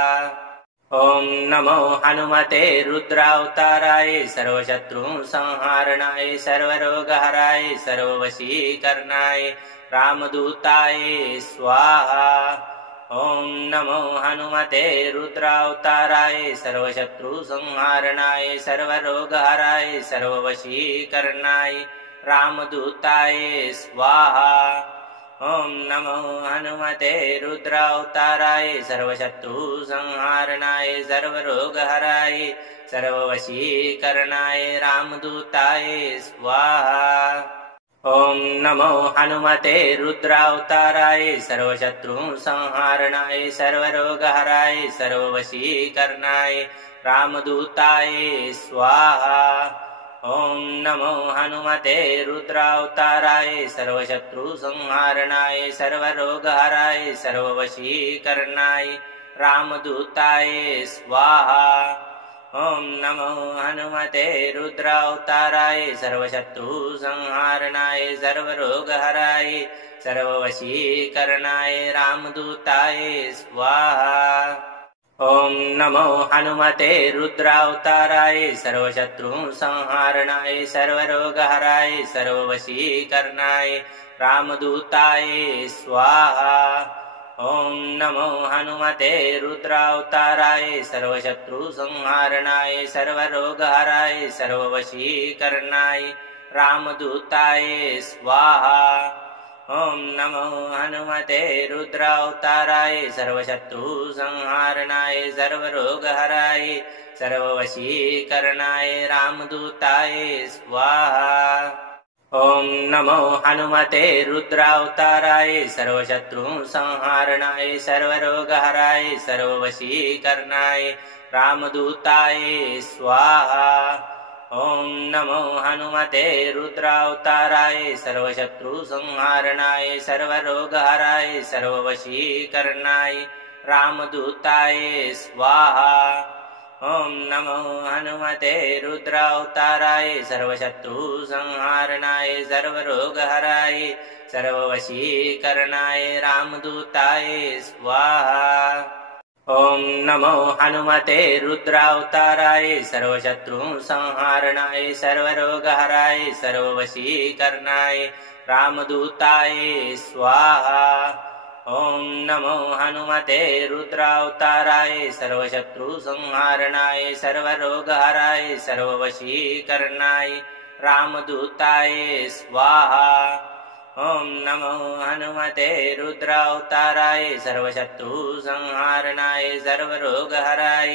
ॐ नमो हनुमते रुद्रावताराय सर्वशत्रुसंहारणाय सर्वरोगहराय सर्ववशीकरणाय रामदूताय स्वाहा। ॐ नमो हनुमते रुद्रावताराय सर्वशत्रुसंहारणाय सर्वरोगहराय सर्ववशीकरणाय रामदूताय स्वाहा। ॐ नमो हनुमते रुद्रावताराय सर्वशत्रुसंहारणाय सर्वरोगहराय सर्ववशीकरणाय रामदूताय स्वाहा। ॐ नमो हनुमते रुद्रावताराय सर्वशत्रुसंहारणाय सर्वरोगहराय सर्ववशीकरणाय रामदूताय स्वाहा। ॐ नमो हनुमते रुद्रावताराय सर्वशत्रुसंहारणाय सर्वरोगहराय सर्ववशीकरणाय रामदूताय स्वाहा। ॐ नमो हनुमते रुद्रावताराय सर्वशत्रुसंहारणाय सर्वरोगहराय सर्ववशीकरणाय रामदूताय स्वाहा। ॐ नमो हनुमते रुद्रावताराय सर्वशत्रुसंहारणाय सर्वरोगहराय सर्ववशीकरणाय रामदूताय स्वाहा। ॐ नमो हनुमते रुद्रावताराय सर्वशत्रुसंहारणाय सर्वरोगहराय सर्ववशीकरणाय रामदूताय स्वाहा। ॐ नमो हनुमते रुद्रावताराय सर्वशत्रुसंहारणाय सर्वरोगहराय सर्ववशीकरणाय रामदूताय स्वाहा। ॐ नमो हनुमते रुद्रावताराय सर्वशत्रुसंहारणाय सर्वरोगहराय सर्ववशीकरणाय रामदूताय स्वाहा। ॐ नमो हनुमते रुद्रावताराय सर्वशत्रुसंहारणाय सर्वरोगहराय सर्ववशीकरणाय रामदूताय स्वाहा। ॐ नमो हनुमते रुद्रावताराय सर्वशत्रुसंहारणाय सर्वरोगहराय सर्ववशीकरणाय रामदूताय स्वाहा। ॐ नमो हनुमते रुद्रावताराय सर्वशत्रुसंहारणाय सर्वरोगहराय सर्ववशीकरणाय रामदूताय स्वाहा। ॐ नमो हनुमते रुद्रावताराय सर्वशत्रुसंहारणाय सर्वरोगहराय सर्ववशीकरणाय रामदूताय स्वाहा। ॐ नमो हनुमते रुद्रावताराय सर्वशत्रुसंहारणाय सर्वरोगहराय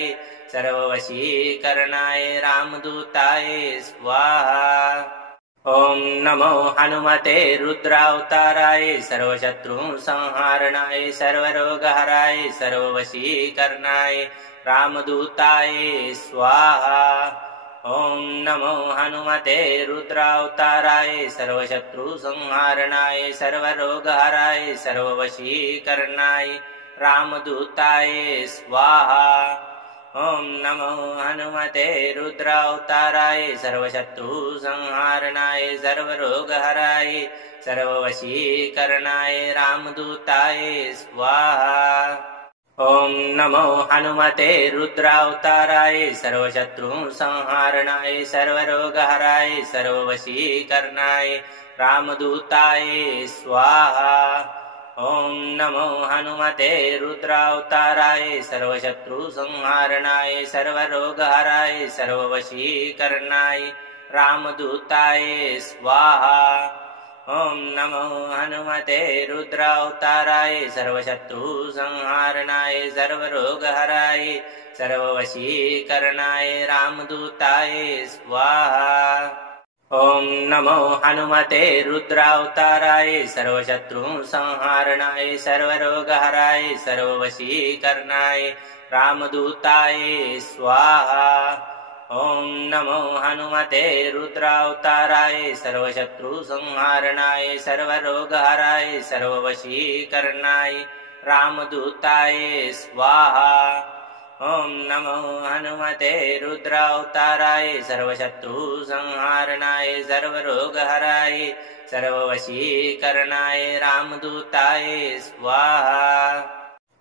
सर्ववशीकरणाय रामदूताय स्वाहा। ॐ नमो हनुमते रुद्रावताराय सर्वशत्रुसंहारणाय सर्वरोगहराय सर्ववशीकरणाय रामदूताय स्वाहा। ॐ नमो हनुमते रुद्रावताराय सर्वशत्रुसंहारणाय सर्वरोगहराय सर्ववशीकरणाय रामदूताय स्वाहा। ॐ नमो हनुमते रुद्रावताराय सर्वशत्रुसंहारणाय सर्वरोगहराय सर्ववशीकरणाय रामदूताय स्वाहा। ॐ नमो हनुमते रुद्रावताराय सर्वशत्रुसंहारणाय सर्वरोगहराय सर्ववशीकरणाय रामदूताय स्वाहा। ॐ नमो हनुमते रुद्रावताराय सर्वशत्रुसंहारणाय सर्वरोगहराय सर्ववशीकरणाय रामदूताय स्वाहा। ॐ नमो हनुमते रुद्रावताराय सर्वशत्रुसंहारणाय सर्वरोगहराय सर्ववशीकरणाय रामदूताय स्वाहा। ॐ नमो हनुमते रुद्रावताराय सर्वशत्रुसंहारणाय सर्वरोगहराय सर्ववशीकरणाय रामदूताय स्वाहा। ॐ नमो हनुमते रुद्रावताराय सर्वशत्रुसंहारणाय सर्वरोगहराय सर्ववशीकरणाय रामदूताय स्वाहा। ॐ नमो हनुमते रुद्रावताराय सर्वशत्रुसंहारणाय सर्वरोगहराय सर्ववशीकरणाय रामदूताय स्वाहा।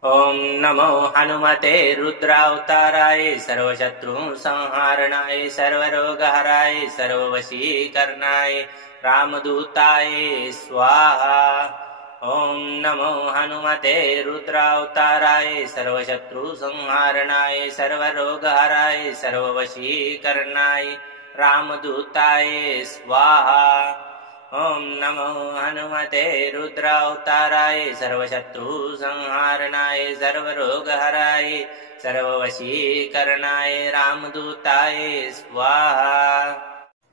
ॐ नमो हनुमते रुद्रावताराय सर्वशत्रुसंहारणाय सर्वरोगहराय सर्ववशीकरणाय रामदूताय स्वाहा। ॐ नमो हनुमते रुद्रावताराय सर्वशत्रुसंहारणाय सर्वरोगहराय सर्ववशीकरणाय रामदूताय स्वाहा। ॐ नमो हनुमते रुद्रावताराय सर्वशत्रुसंहारणाय सर्वरोगहराय सर्ववशीकरणाय रामदूताय स्वाहा।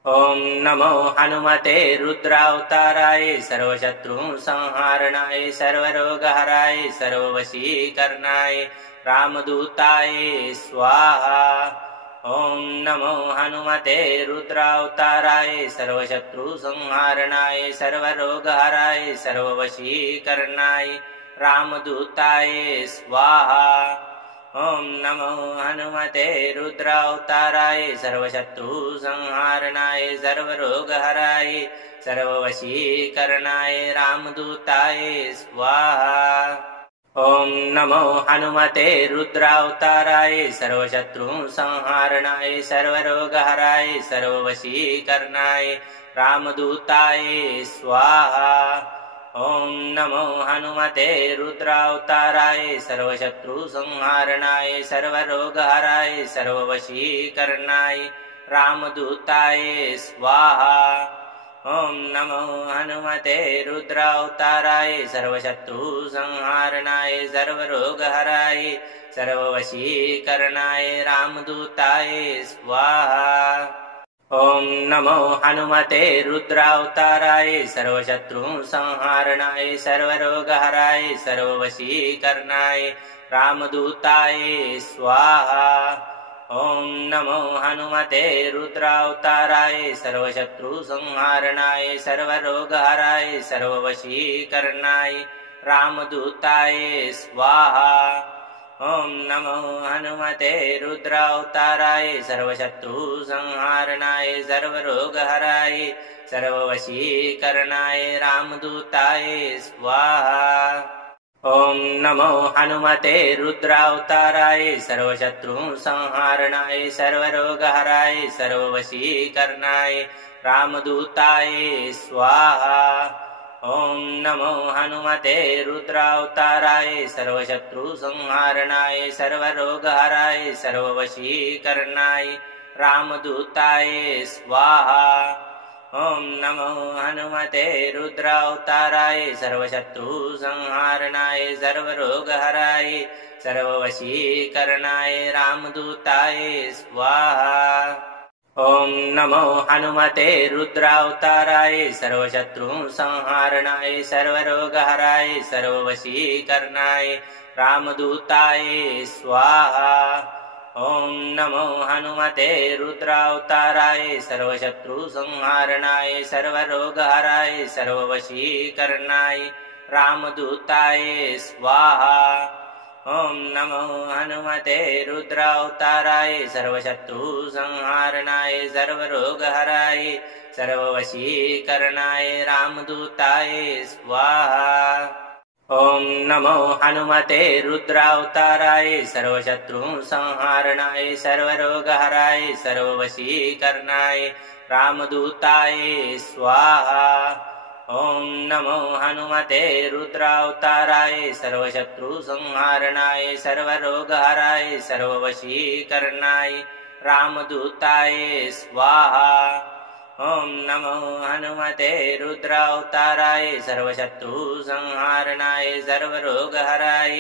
ॐ नमो हनुमते रुद्रावताराय सर्वशत्रुसंहारणाय सर्वरोगहराय सर्ववशीकरणाय रामदूताय स्वाहा। ॐ नमो हनुमते रुद्रावताराय सर्वशत्रुसंहारणाय सर्वरोगहराय सर्ववशीकरणाय रामदूताय स्वाहा। ॐ नमो हनुमते रुद्रावताराय सर्वशत्रुसंहारणाय सर्वरोगहराय सर्ववशीकरणाय रामदूताय स्वाहा। ॐ नमो हनुमते रुद्रावताराय सर्वशत्रुसंहारणाय सर्वरोगहराय सर्ववशीकरणाय रामदूताय स्वाहा। ॐ नमो हनुमते रुद्रावताराय सर्वशत्रुसंहारणाय सर्वरोगहराय सर्ववशीकरणाय रामदूताय स्वाहा। ॐ नमो हनुमते रुद्रावताराय सर्वशत्रुसंहारणाय सर्वरोगहराय सर्ववशीकरणाय रामदूताय स्वाहा। ॐ नमो हनुमते रुद्रावताराय सर्वशत्रुसंहारणाय सर्वरोगहराय सर्ववशीकरणाय रामदूताय स्वाहा। ॐ नमो हनुमते रुद्रावताराय सर्वशत्रुसंहारणाय सर्वरोगहराय सर्ववशीकरणाय रामदूताय स्वाहा। ॐ नमो हनुमते रुद्रावताराय सर्वशत्रुसंहारणाय सर्वरोगहराय सर्ववशीकरणाय रामदूताय स्वाहा। ॐ नमो हनुमते रुद्रावताराय सर्वशत्रुसंहारणाय सर्वरोगहराय सर्ववशीकरणाय रामदूताय स्वाहा। ॐ नमो हनुमते रुद्रावताराय सर्वशत्रुसंहारणाय सर्वरोगहराय सर्ववशीकरणाय रामदूताय स्वाहा। ॐ नमो हनुमते रुद्रावताराय सर्वशत्रुसंहारणाय सर्वरोगहराय सर्ववशीकरणाय रामदूताय स्वाहा। ॐ नमो हनुमते रुद्रावताराय सर्वशत्रुसंहारणाय सर्वरोगहराय सर्ववशीकरणाय रामदूताय स्वाहा। ॐ नमो हनुमते रुद्रावताराय सर्वशत्रुसंहारणाय सर्वरोगहराय सर्ववशीकरणाय रामदूताय स्वाहा। ॐ नमो हनुमते रुद्रावताराय सर्वशत्रुसंहारणाय सर्वरोगहराय सर्ववशीकरणाय रामदूताय स्वाहा। ॐ नमो हनुमते रुद्रावताराय सर्वशत्रुसंहारणाय सर्वरोगहराय सर्ववशीकरणाय रामदूताय स्वाहा। ॐ नमो हनुमते रुद्रावताराय सर्वशत्रुसंहारणाय सर्वरोगहराय सर्ववशीकरणाय रामदूताय स्वाहा। ॐ नमो हनुमते रुद्रावताराय सर्वशत्रुसंहारणाय सर्वरोगहराय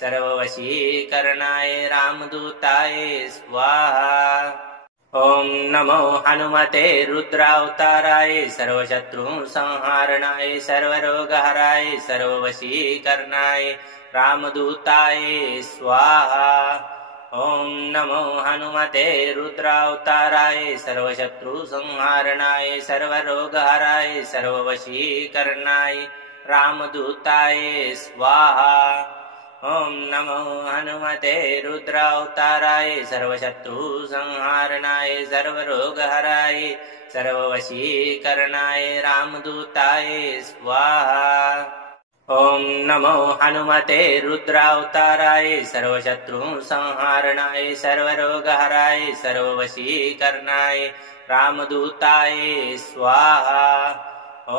सर्ववशीकरणाय रामदूताय स्वाहा। ॐ नमो हनुमते रुद्रावताराय सर्वशत्रुसंहारणाय सर्वरोगहराय सर्ववशीकरणाय रामदूताय स्वाहा। ॐ नमो हनुमते रुद्रावताराय सर्वशत्रुसंहारणाय सर्वरोगहराय सर्ववशीकरणाय रामदूताय स्वाहा। ॐ नमो हनुमते रुद्रावताराय सर्वशत्रुसंहारणाय सर्वरोगहराय सर्ववशीकरणाय रामदूताय स्वाहा। ॐ नमो हनुमते रुद्रावताराय सर्वशत्रुसंहारणाय सर्वरोगहराय सर्ववशीकरणाय रामदूताय स्वाहा। ॐ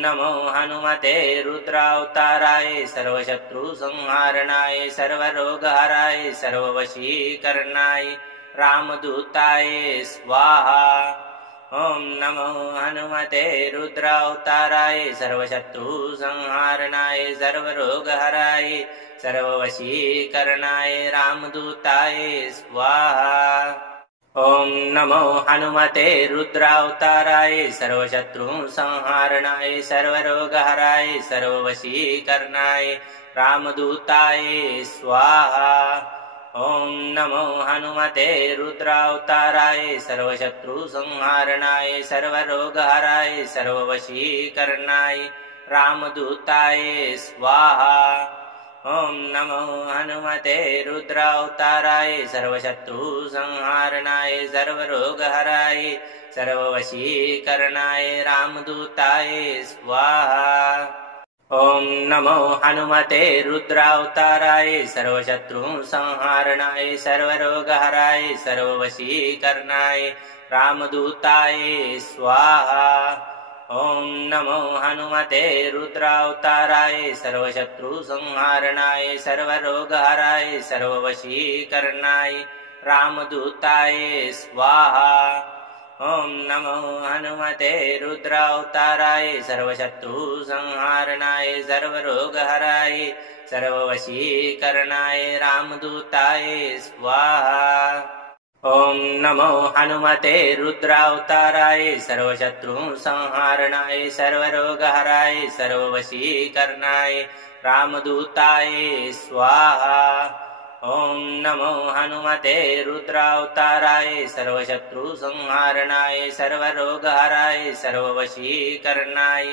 नमो हनुमते रुद्रावताराय सर्वशत्रुसंहारणाय सर्वरोगहराय सर्ववशीकरणाय रामदूताय स्वाहा। ॐ नमो हनुमते रुद्रावताराय सर्वशत्रुसंहारणाय सर्वरोगहराय सर्ववशीकरणाय रामदूताय स्वाहा। ॐ नमो हनुमते रुद्रावताराय सर्वशत्रुसंहारणाय सर्वरोगहराय सर्ववशीकरणाय रामदूताय स्वाहा। ॐ नमो हनुमते रुद्रावताराय सर्वशत्रुसंहारणाय सर्वरोगहराय सर्ववशीकरणाय रामदूताय स्वाहा। ॐ नमो हनुमते रुद्रावताराय सर्वशत्रुसंहारणाय सर्वरोगहराय सर्ववशीकरणाय रामदूताय स्वाहा। ॐ नमो हनुमते रुद्रावताराय सर्वशत्रुसंहारणाय सर्वरोगहराय सर्ववशीकरणाय रामदूताय स्वाहा। ॐ नमो हनुमते रुद्रावताराय सर्वशत्रुसंहारणाय सर्वरोगहराय सर्ववशीकरणाय रामदूताय स्वाहा। ॐ नमो हनुमते रुद्रावताराय सर्वशत्रुसंहारणाय सर्वरोगहराय सर्ववशीकरणाय रामदूताय स्वाहा। ॐ नमो हनुमते रुद्रावताराय सर्वशत्रुसंहारणाय सर्वरोगहराय सर्ववशीकरणाय रामदूताय स्वाहा। ॐ नमो हनुमते रुद्रावताराय सर्वशत्रुसंहारणाय सर्वरोगहराय सर्ववशीकरणाय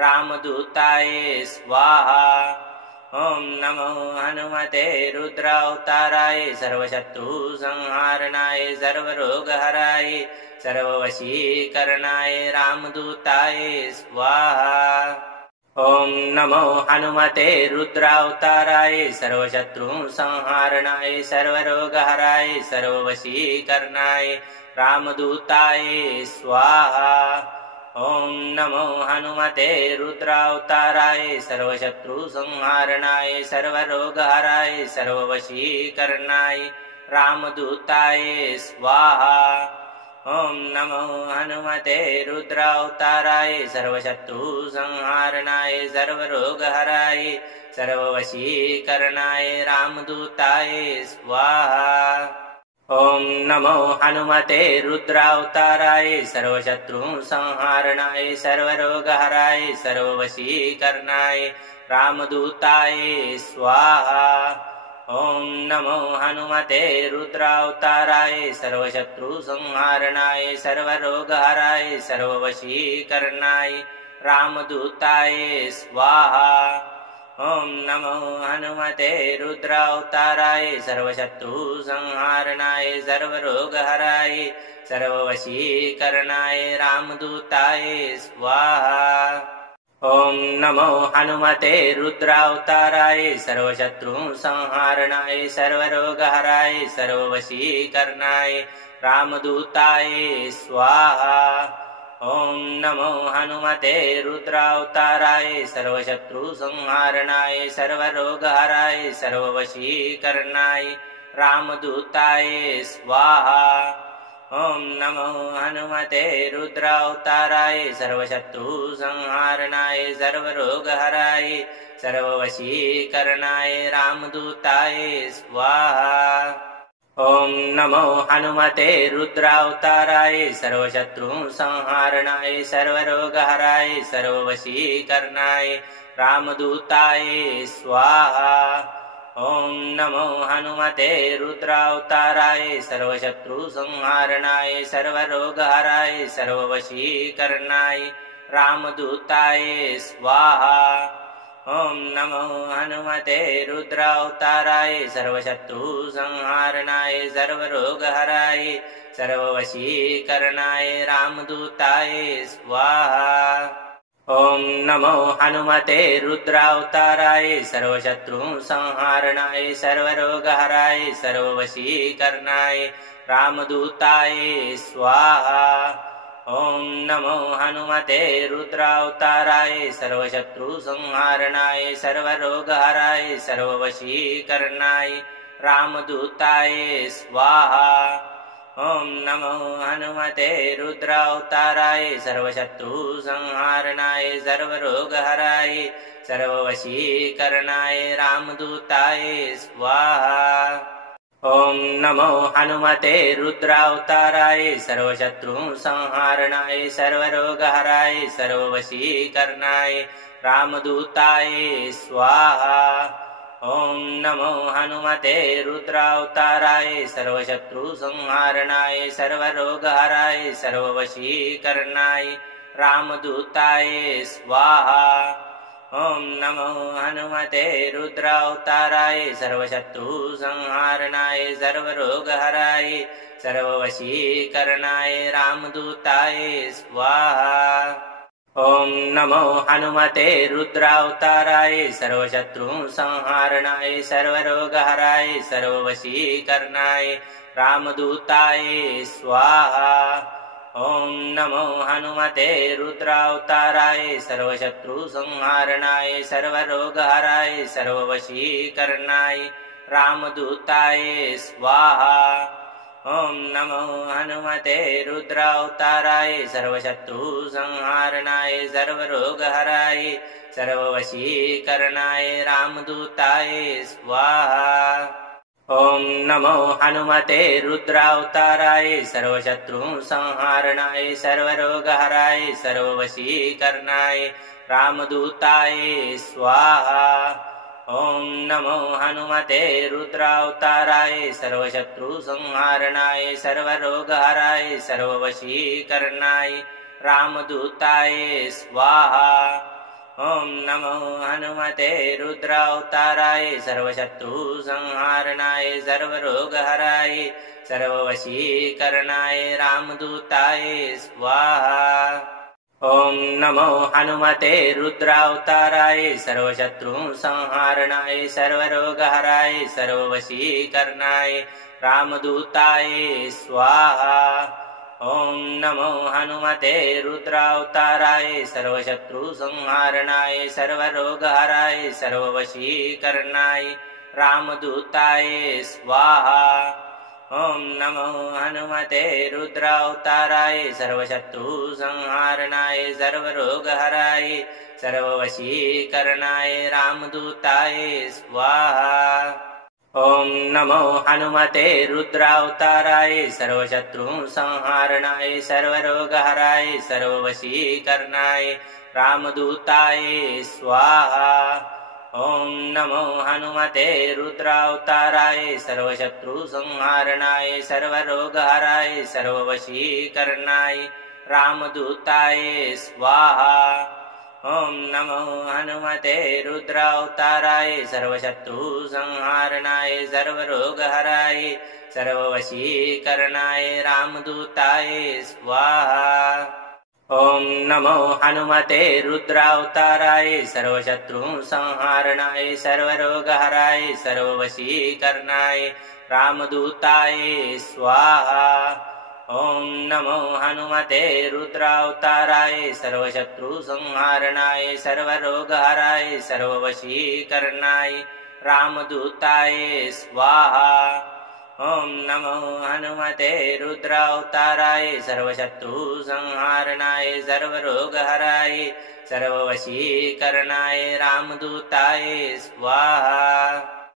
रामदूताय स्वाहा। ॐ नमो हनुमते रुद्रावताराय सर्वशत्रुसंहारणाय सर्वरोगहराय सर्ववशीकरणाय रामदूताय स्वाहा। ॐ नमो हनुमते रुद्रावताराय सर्वशत्रुसंहारणाय सर्वरोगहराय सर्ववशीकरणाय रामदूताय स्वाहा। ॐ नमो हनुमते रुद्रावताराय सर्वशत्रुसंहारणाय सर्वरोगहराय सर्ववशीकरणाय रामदूताय स्वाहा। ॐ नमो हनुमते रुद्रावताराय सर्वशत्रुसंहारणाय सर्वरोगहराय सर्ववशीकरणाय रामदूताय स्वाहा। ॐ नमो हनुमते रुद्रावताराय सर्वशत्रुसंहारणाय सर्वरोगहराय सर्ववशीकरणाय रामदूताय स्वाहा। ॐ नमो हनुमते रुद्रावताराय सर्वशत्रुसंहारणाय सर्वरोगहराय सर्ववशीकरणाय रामदूताय स्वाहा। ॐ नमो हनुमते रुद्रावताराय सर्वशत्रुसंहारणाय सर्वरोगहराय सर्ववशीकरणाय रामदूताय स्वाहा। ॐ नमो हनुमते रुद्रावताराय सर्वशत्रुसंहारणाय सर्वरोगहराय सर्ववशीकरणाय रामदूताय स्वाहा। ॐ नमो हनुमते रुद्रावताराय सर्वशत्रुसंहारणाय सर्वरोगहराय सर्ववशीकरणाय रामदूताय स्वाहा। ॐ नमो हनुमते रुद्रावताराय सर्वशत्रुसंहारणाय सर्वरोगहराय सर्ववशीकरणाय रामदूताय स्वाहा। ॐ नमो हनुमते रुद्रावताराय सर्वशत्रुसंहारणाय सर्वरोगहराय सर्ववशीकरणाय रामदूताय स्वाहा। ॐ नमो हनुमते रुद्रावताराय सर्वशत्रुसंहारणाय सर्वरोगहराय सर्ववशीकरणाय रामदूताय स्वाहा। ॐ नमो हनुमते रुद्रावताराय सर्वशत्रुसंहारणाय सर्वरोगहराय सर्ववशीकरणाय रामदूताय स्वाहा। ॐ नमो हनुमते रुद्रावताराय सर्वशत्रुसंहारणाय सर्वरोगहराय सर्ववशीकरणाय रामदूताय स्वाहा। ॐ नमो हनुमते रुद्रावताराय सर्वशत्रुसंहारणाय सर्वरोगहराय सर्ववशीकरणाय रामदूताय स्वाहा। ॐ नमो हनुमते रुद्रावताराय सर्वशत्रुसंहारणाय सर्वरोगहराय सर्ववशीकरणाय रामदूताय स्वाहा। ॐ नमो हनुमते रुद्रावताराय सर्वशत्रुसंहारणाय सर्वरोगहराय सर्ववशीकरणाय रामदूताय स्वाहा। ॐ नमो हनुमते रुद्रावताराय सर्वशत्रुसंहारणाय सर्वरोगहराय सर्ववशीकरणाय रामदूताय स्वाहा। ॐ नमो हनुमते रुद्रावताराय सर्वशत्रुसंहारणाय सर्वरोगहराय सर्ववशीकरणाय रामदूताय स्वाहा। ॐ नमो हनुमते रुद्रावताराय सर्वशत्रुसंहारणाय सर्वरोगहराय सर्ववशीकरणाय रामदूताय स्वाहा। ॐ नमो हनुमते रुद्रावताराय सर्वशत्रुसंहारणाय सर्वरोगहराय सर्ववशीकरणाय रामदूताय स्वाहा। ॐ नमो हनुमते रुद्रावताराय सर्वशत्रुसंहारणाय सर्वरोगहराय सर्ववशीकरणाय रामदूताय स्वाहा। ॐ नमो हनुमते रुद्रावताराय सर्वशत्रुसंहारणाय सर्वरोगहराय सर्ववशीकरणाय रामदूताय स्वाहा। ॐ नमो हनुमते रुद्रावताराय सर्वशत्रुसंहारणाय सर्वरोगहराय सर्ववशीकरणाय रामदूताय स्वाहा। ॐ नमो हनुमते रुद्रावताराय सर्वशत्रुसंहारणाय सर्वरोगहराय सर्ववशीकरणाय रामदूताय स्वाहा। ॐ नमो हनुमते रुद्रावताराय सर्वशत्रुसंहारणाय सर्वरोगहराय सर्ववशीकरणाय रामदूताय स्वाहा। ॐ नमो हनुमते रुद्रावताराय सर्वशत्रुसंहारणाय सर्वरोगहराय सर्ववशीकरणाय रामदूताय स्वाहा। ॐ नमो हनुमते रुद्रावताराय सर्वशत्रुसंहारणाय सर्वरोगहराय सर्ववशीकरणाय रामदूताय स्वाहा। ॐ नमो हनुमते रुद्रावताराय सर्वशत्रुसंहारणाय सर्वरोगहराय सर्ववशीकरणाय रामदूताय स्वाहा। ॐ नमो हनुमते रुद्रावताराय सर्वशत्रुसंहारणाय सर्वरोगहराय सर्ववशीकरणाय रामदूताय स्वाहा। ॐ नमो हनुमते रुद्रावताराय सर्वशत्रुसंहारणाय सर्वरोगहराय सर्ववशीकरणाय रामदूताय स्वाहा। ॐ नमो हनुमते रुद्रावताराय सर्वशत्रुसंहारणाय सर्वरोगहराय सर्ववशीकरणाय रामदूताय स्वाहा। ॐ नमो हनुमते रुद्रावताराय सर्वशत्रुसंहारणाय सर्वरोगहराय सर्ववशीकरणाय रामदूताय स्वाहा। ॐ नमो हनुमते रुद्रावताराय सर्वशत्रुसंहारणाय सर्वरोगहराय सर्ववशीकरणाय रामदूताय स्वाहा।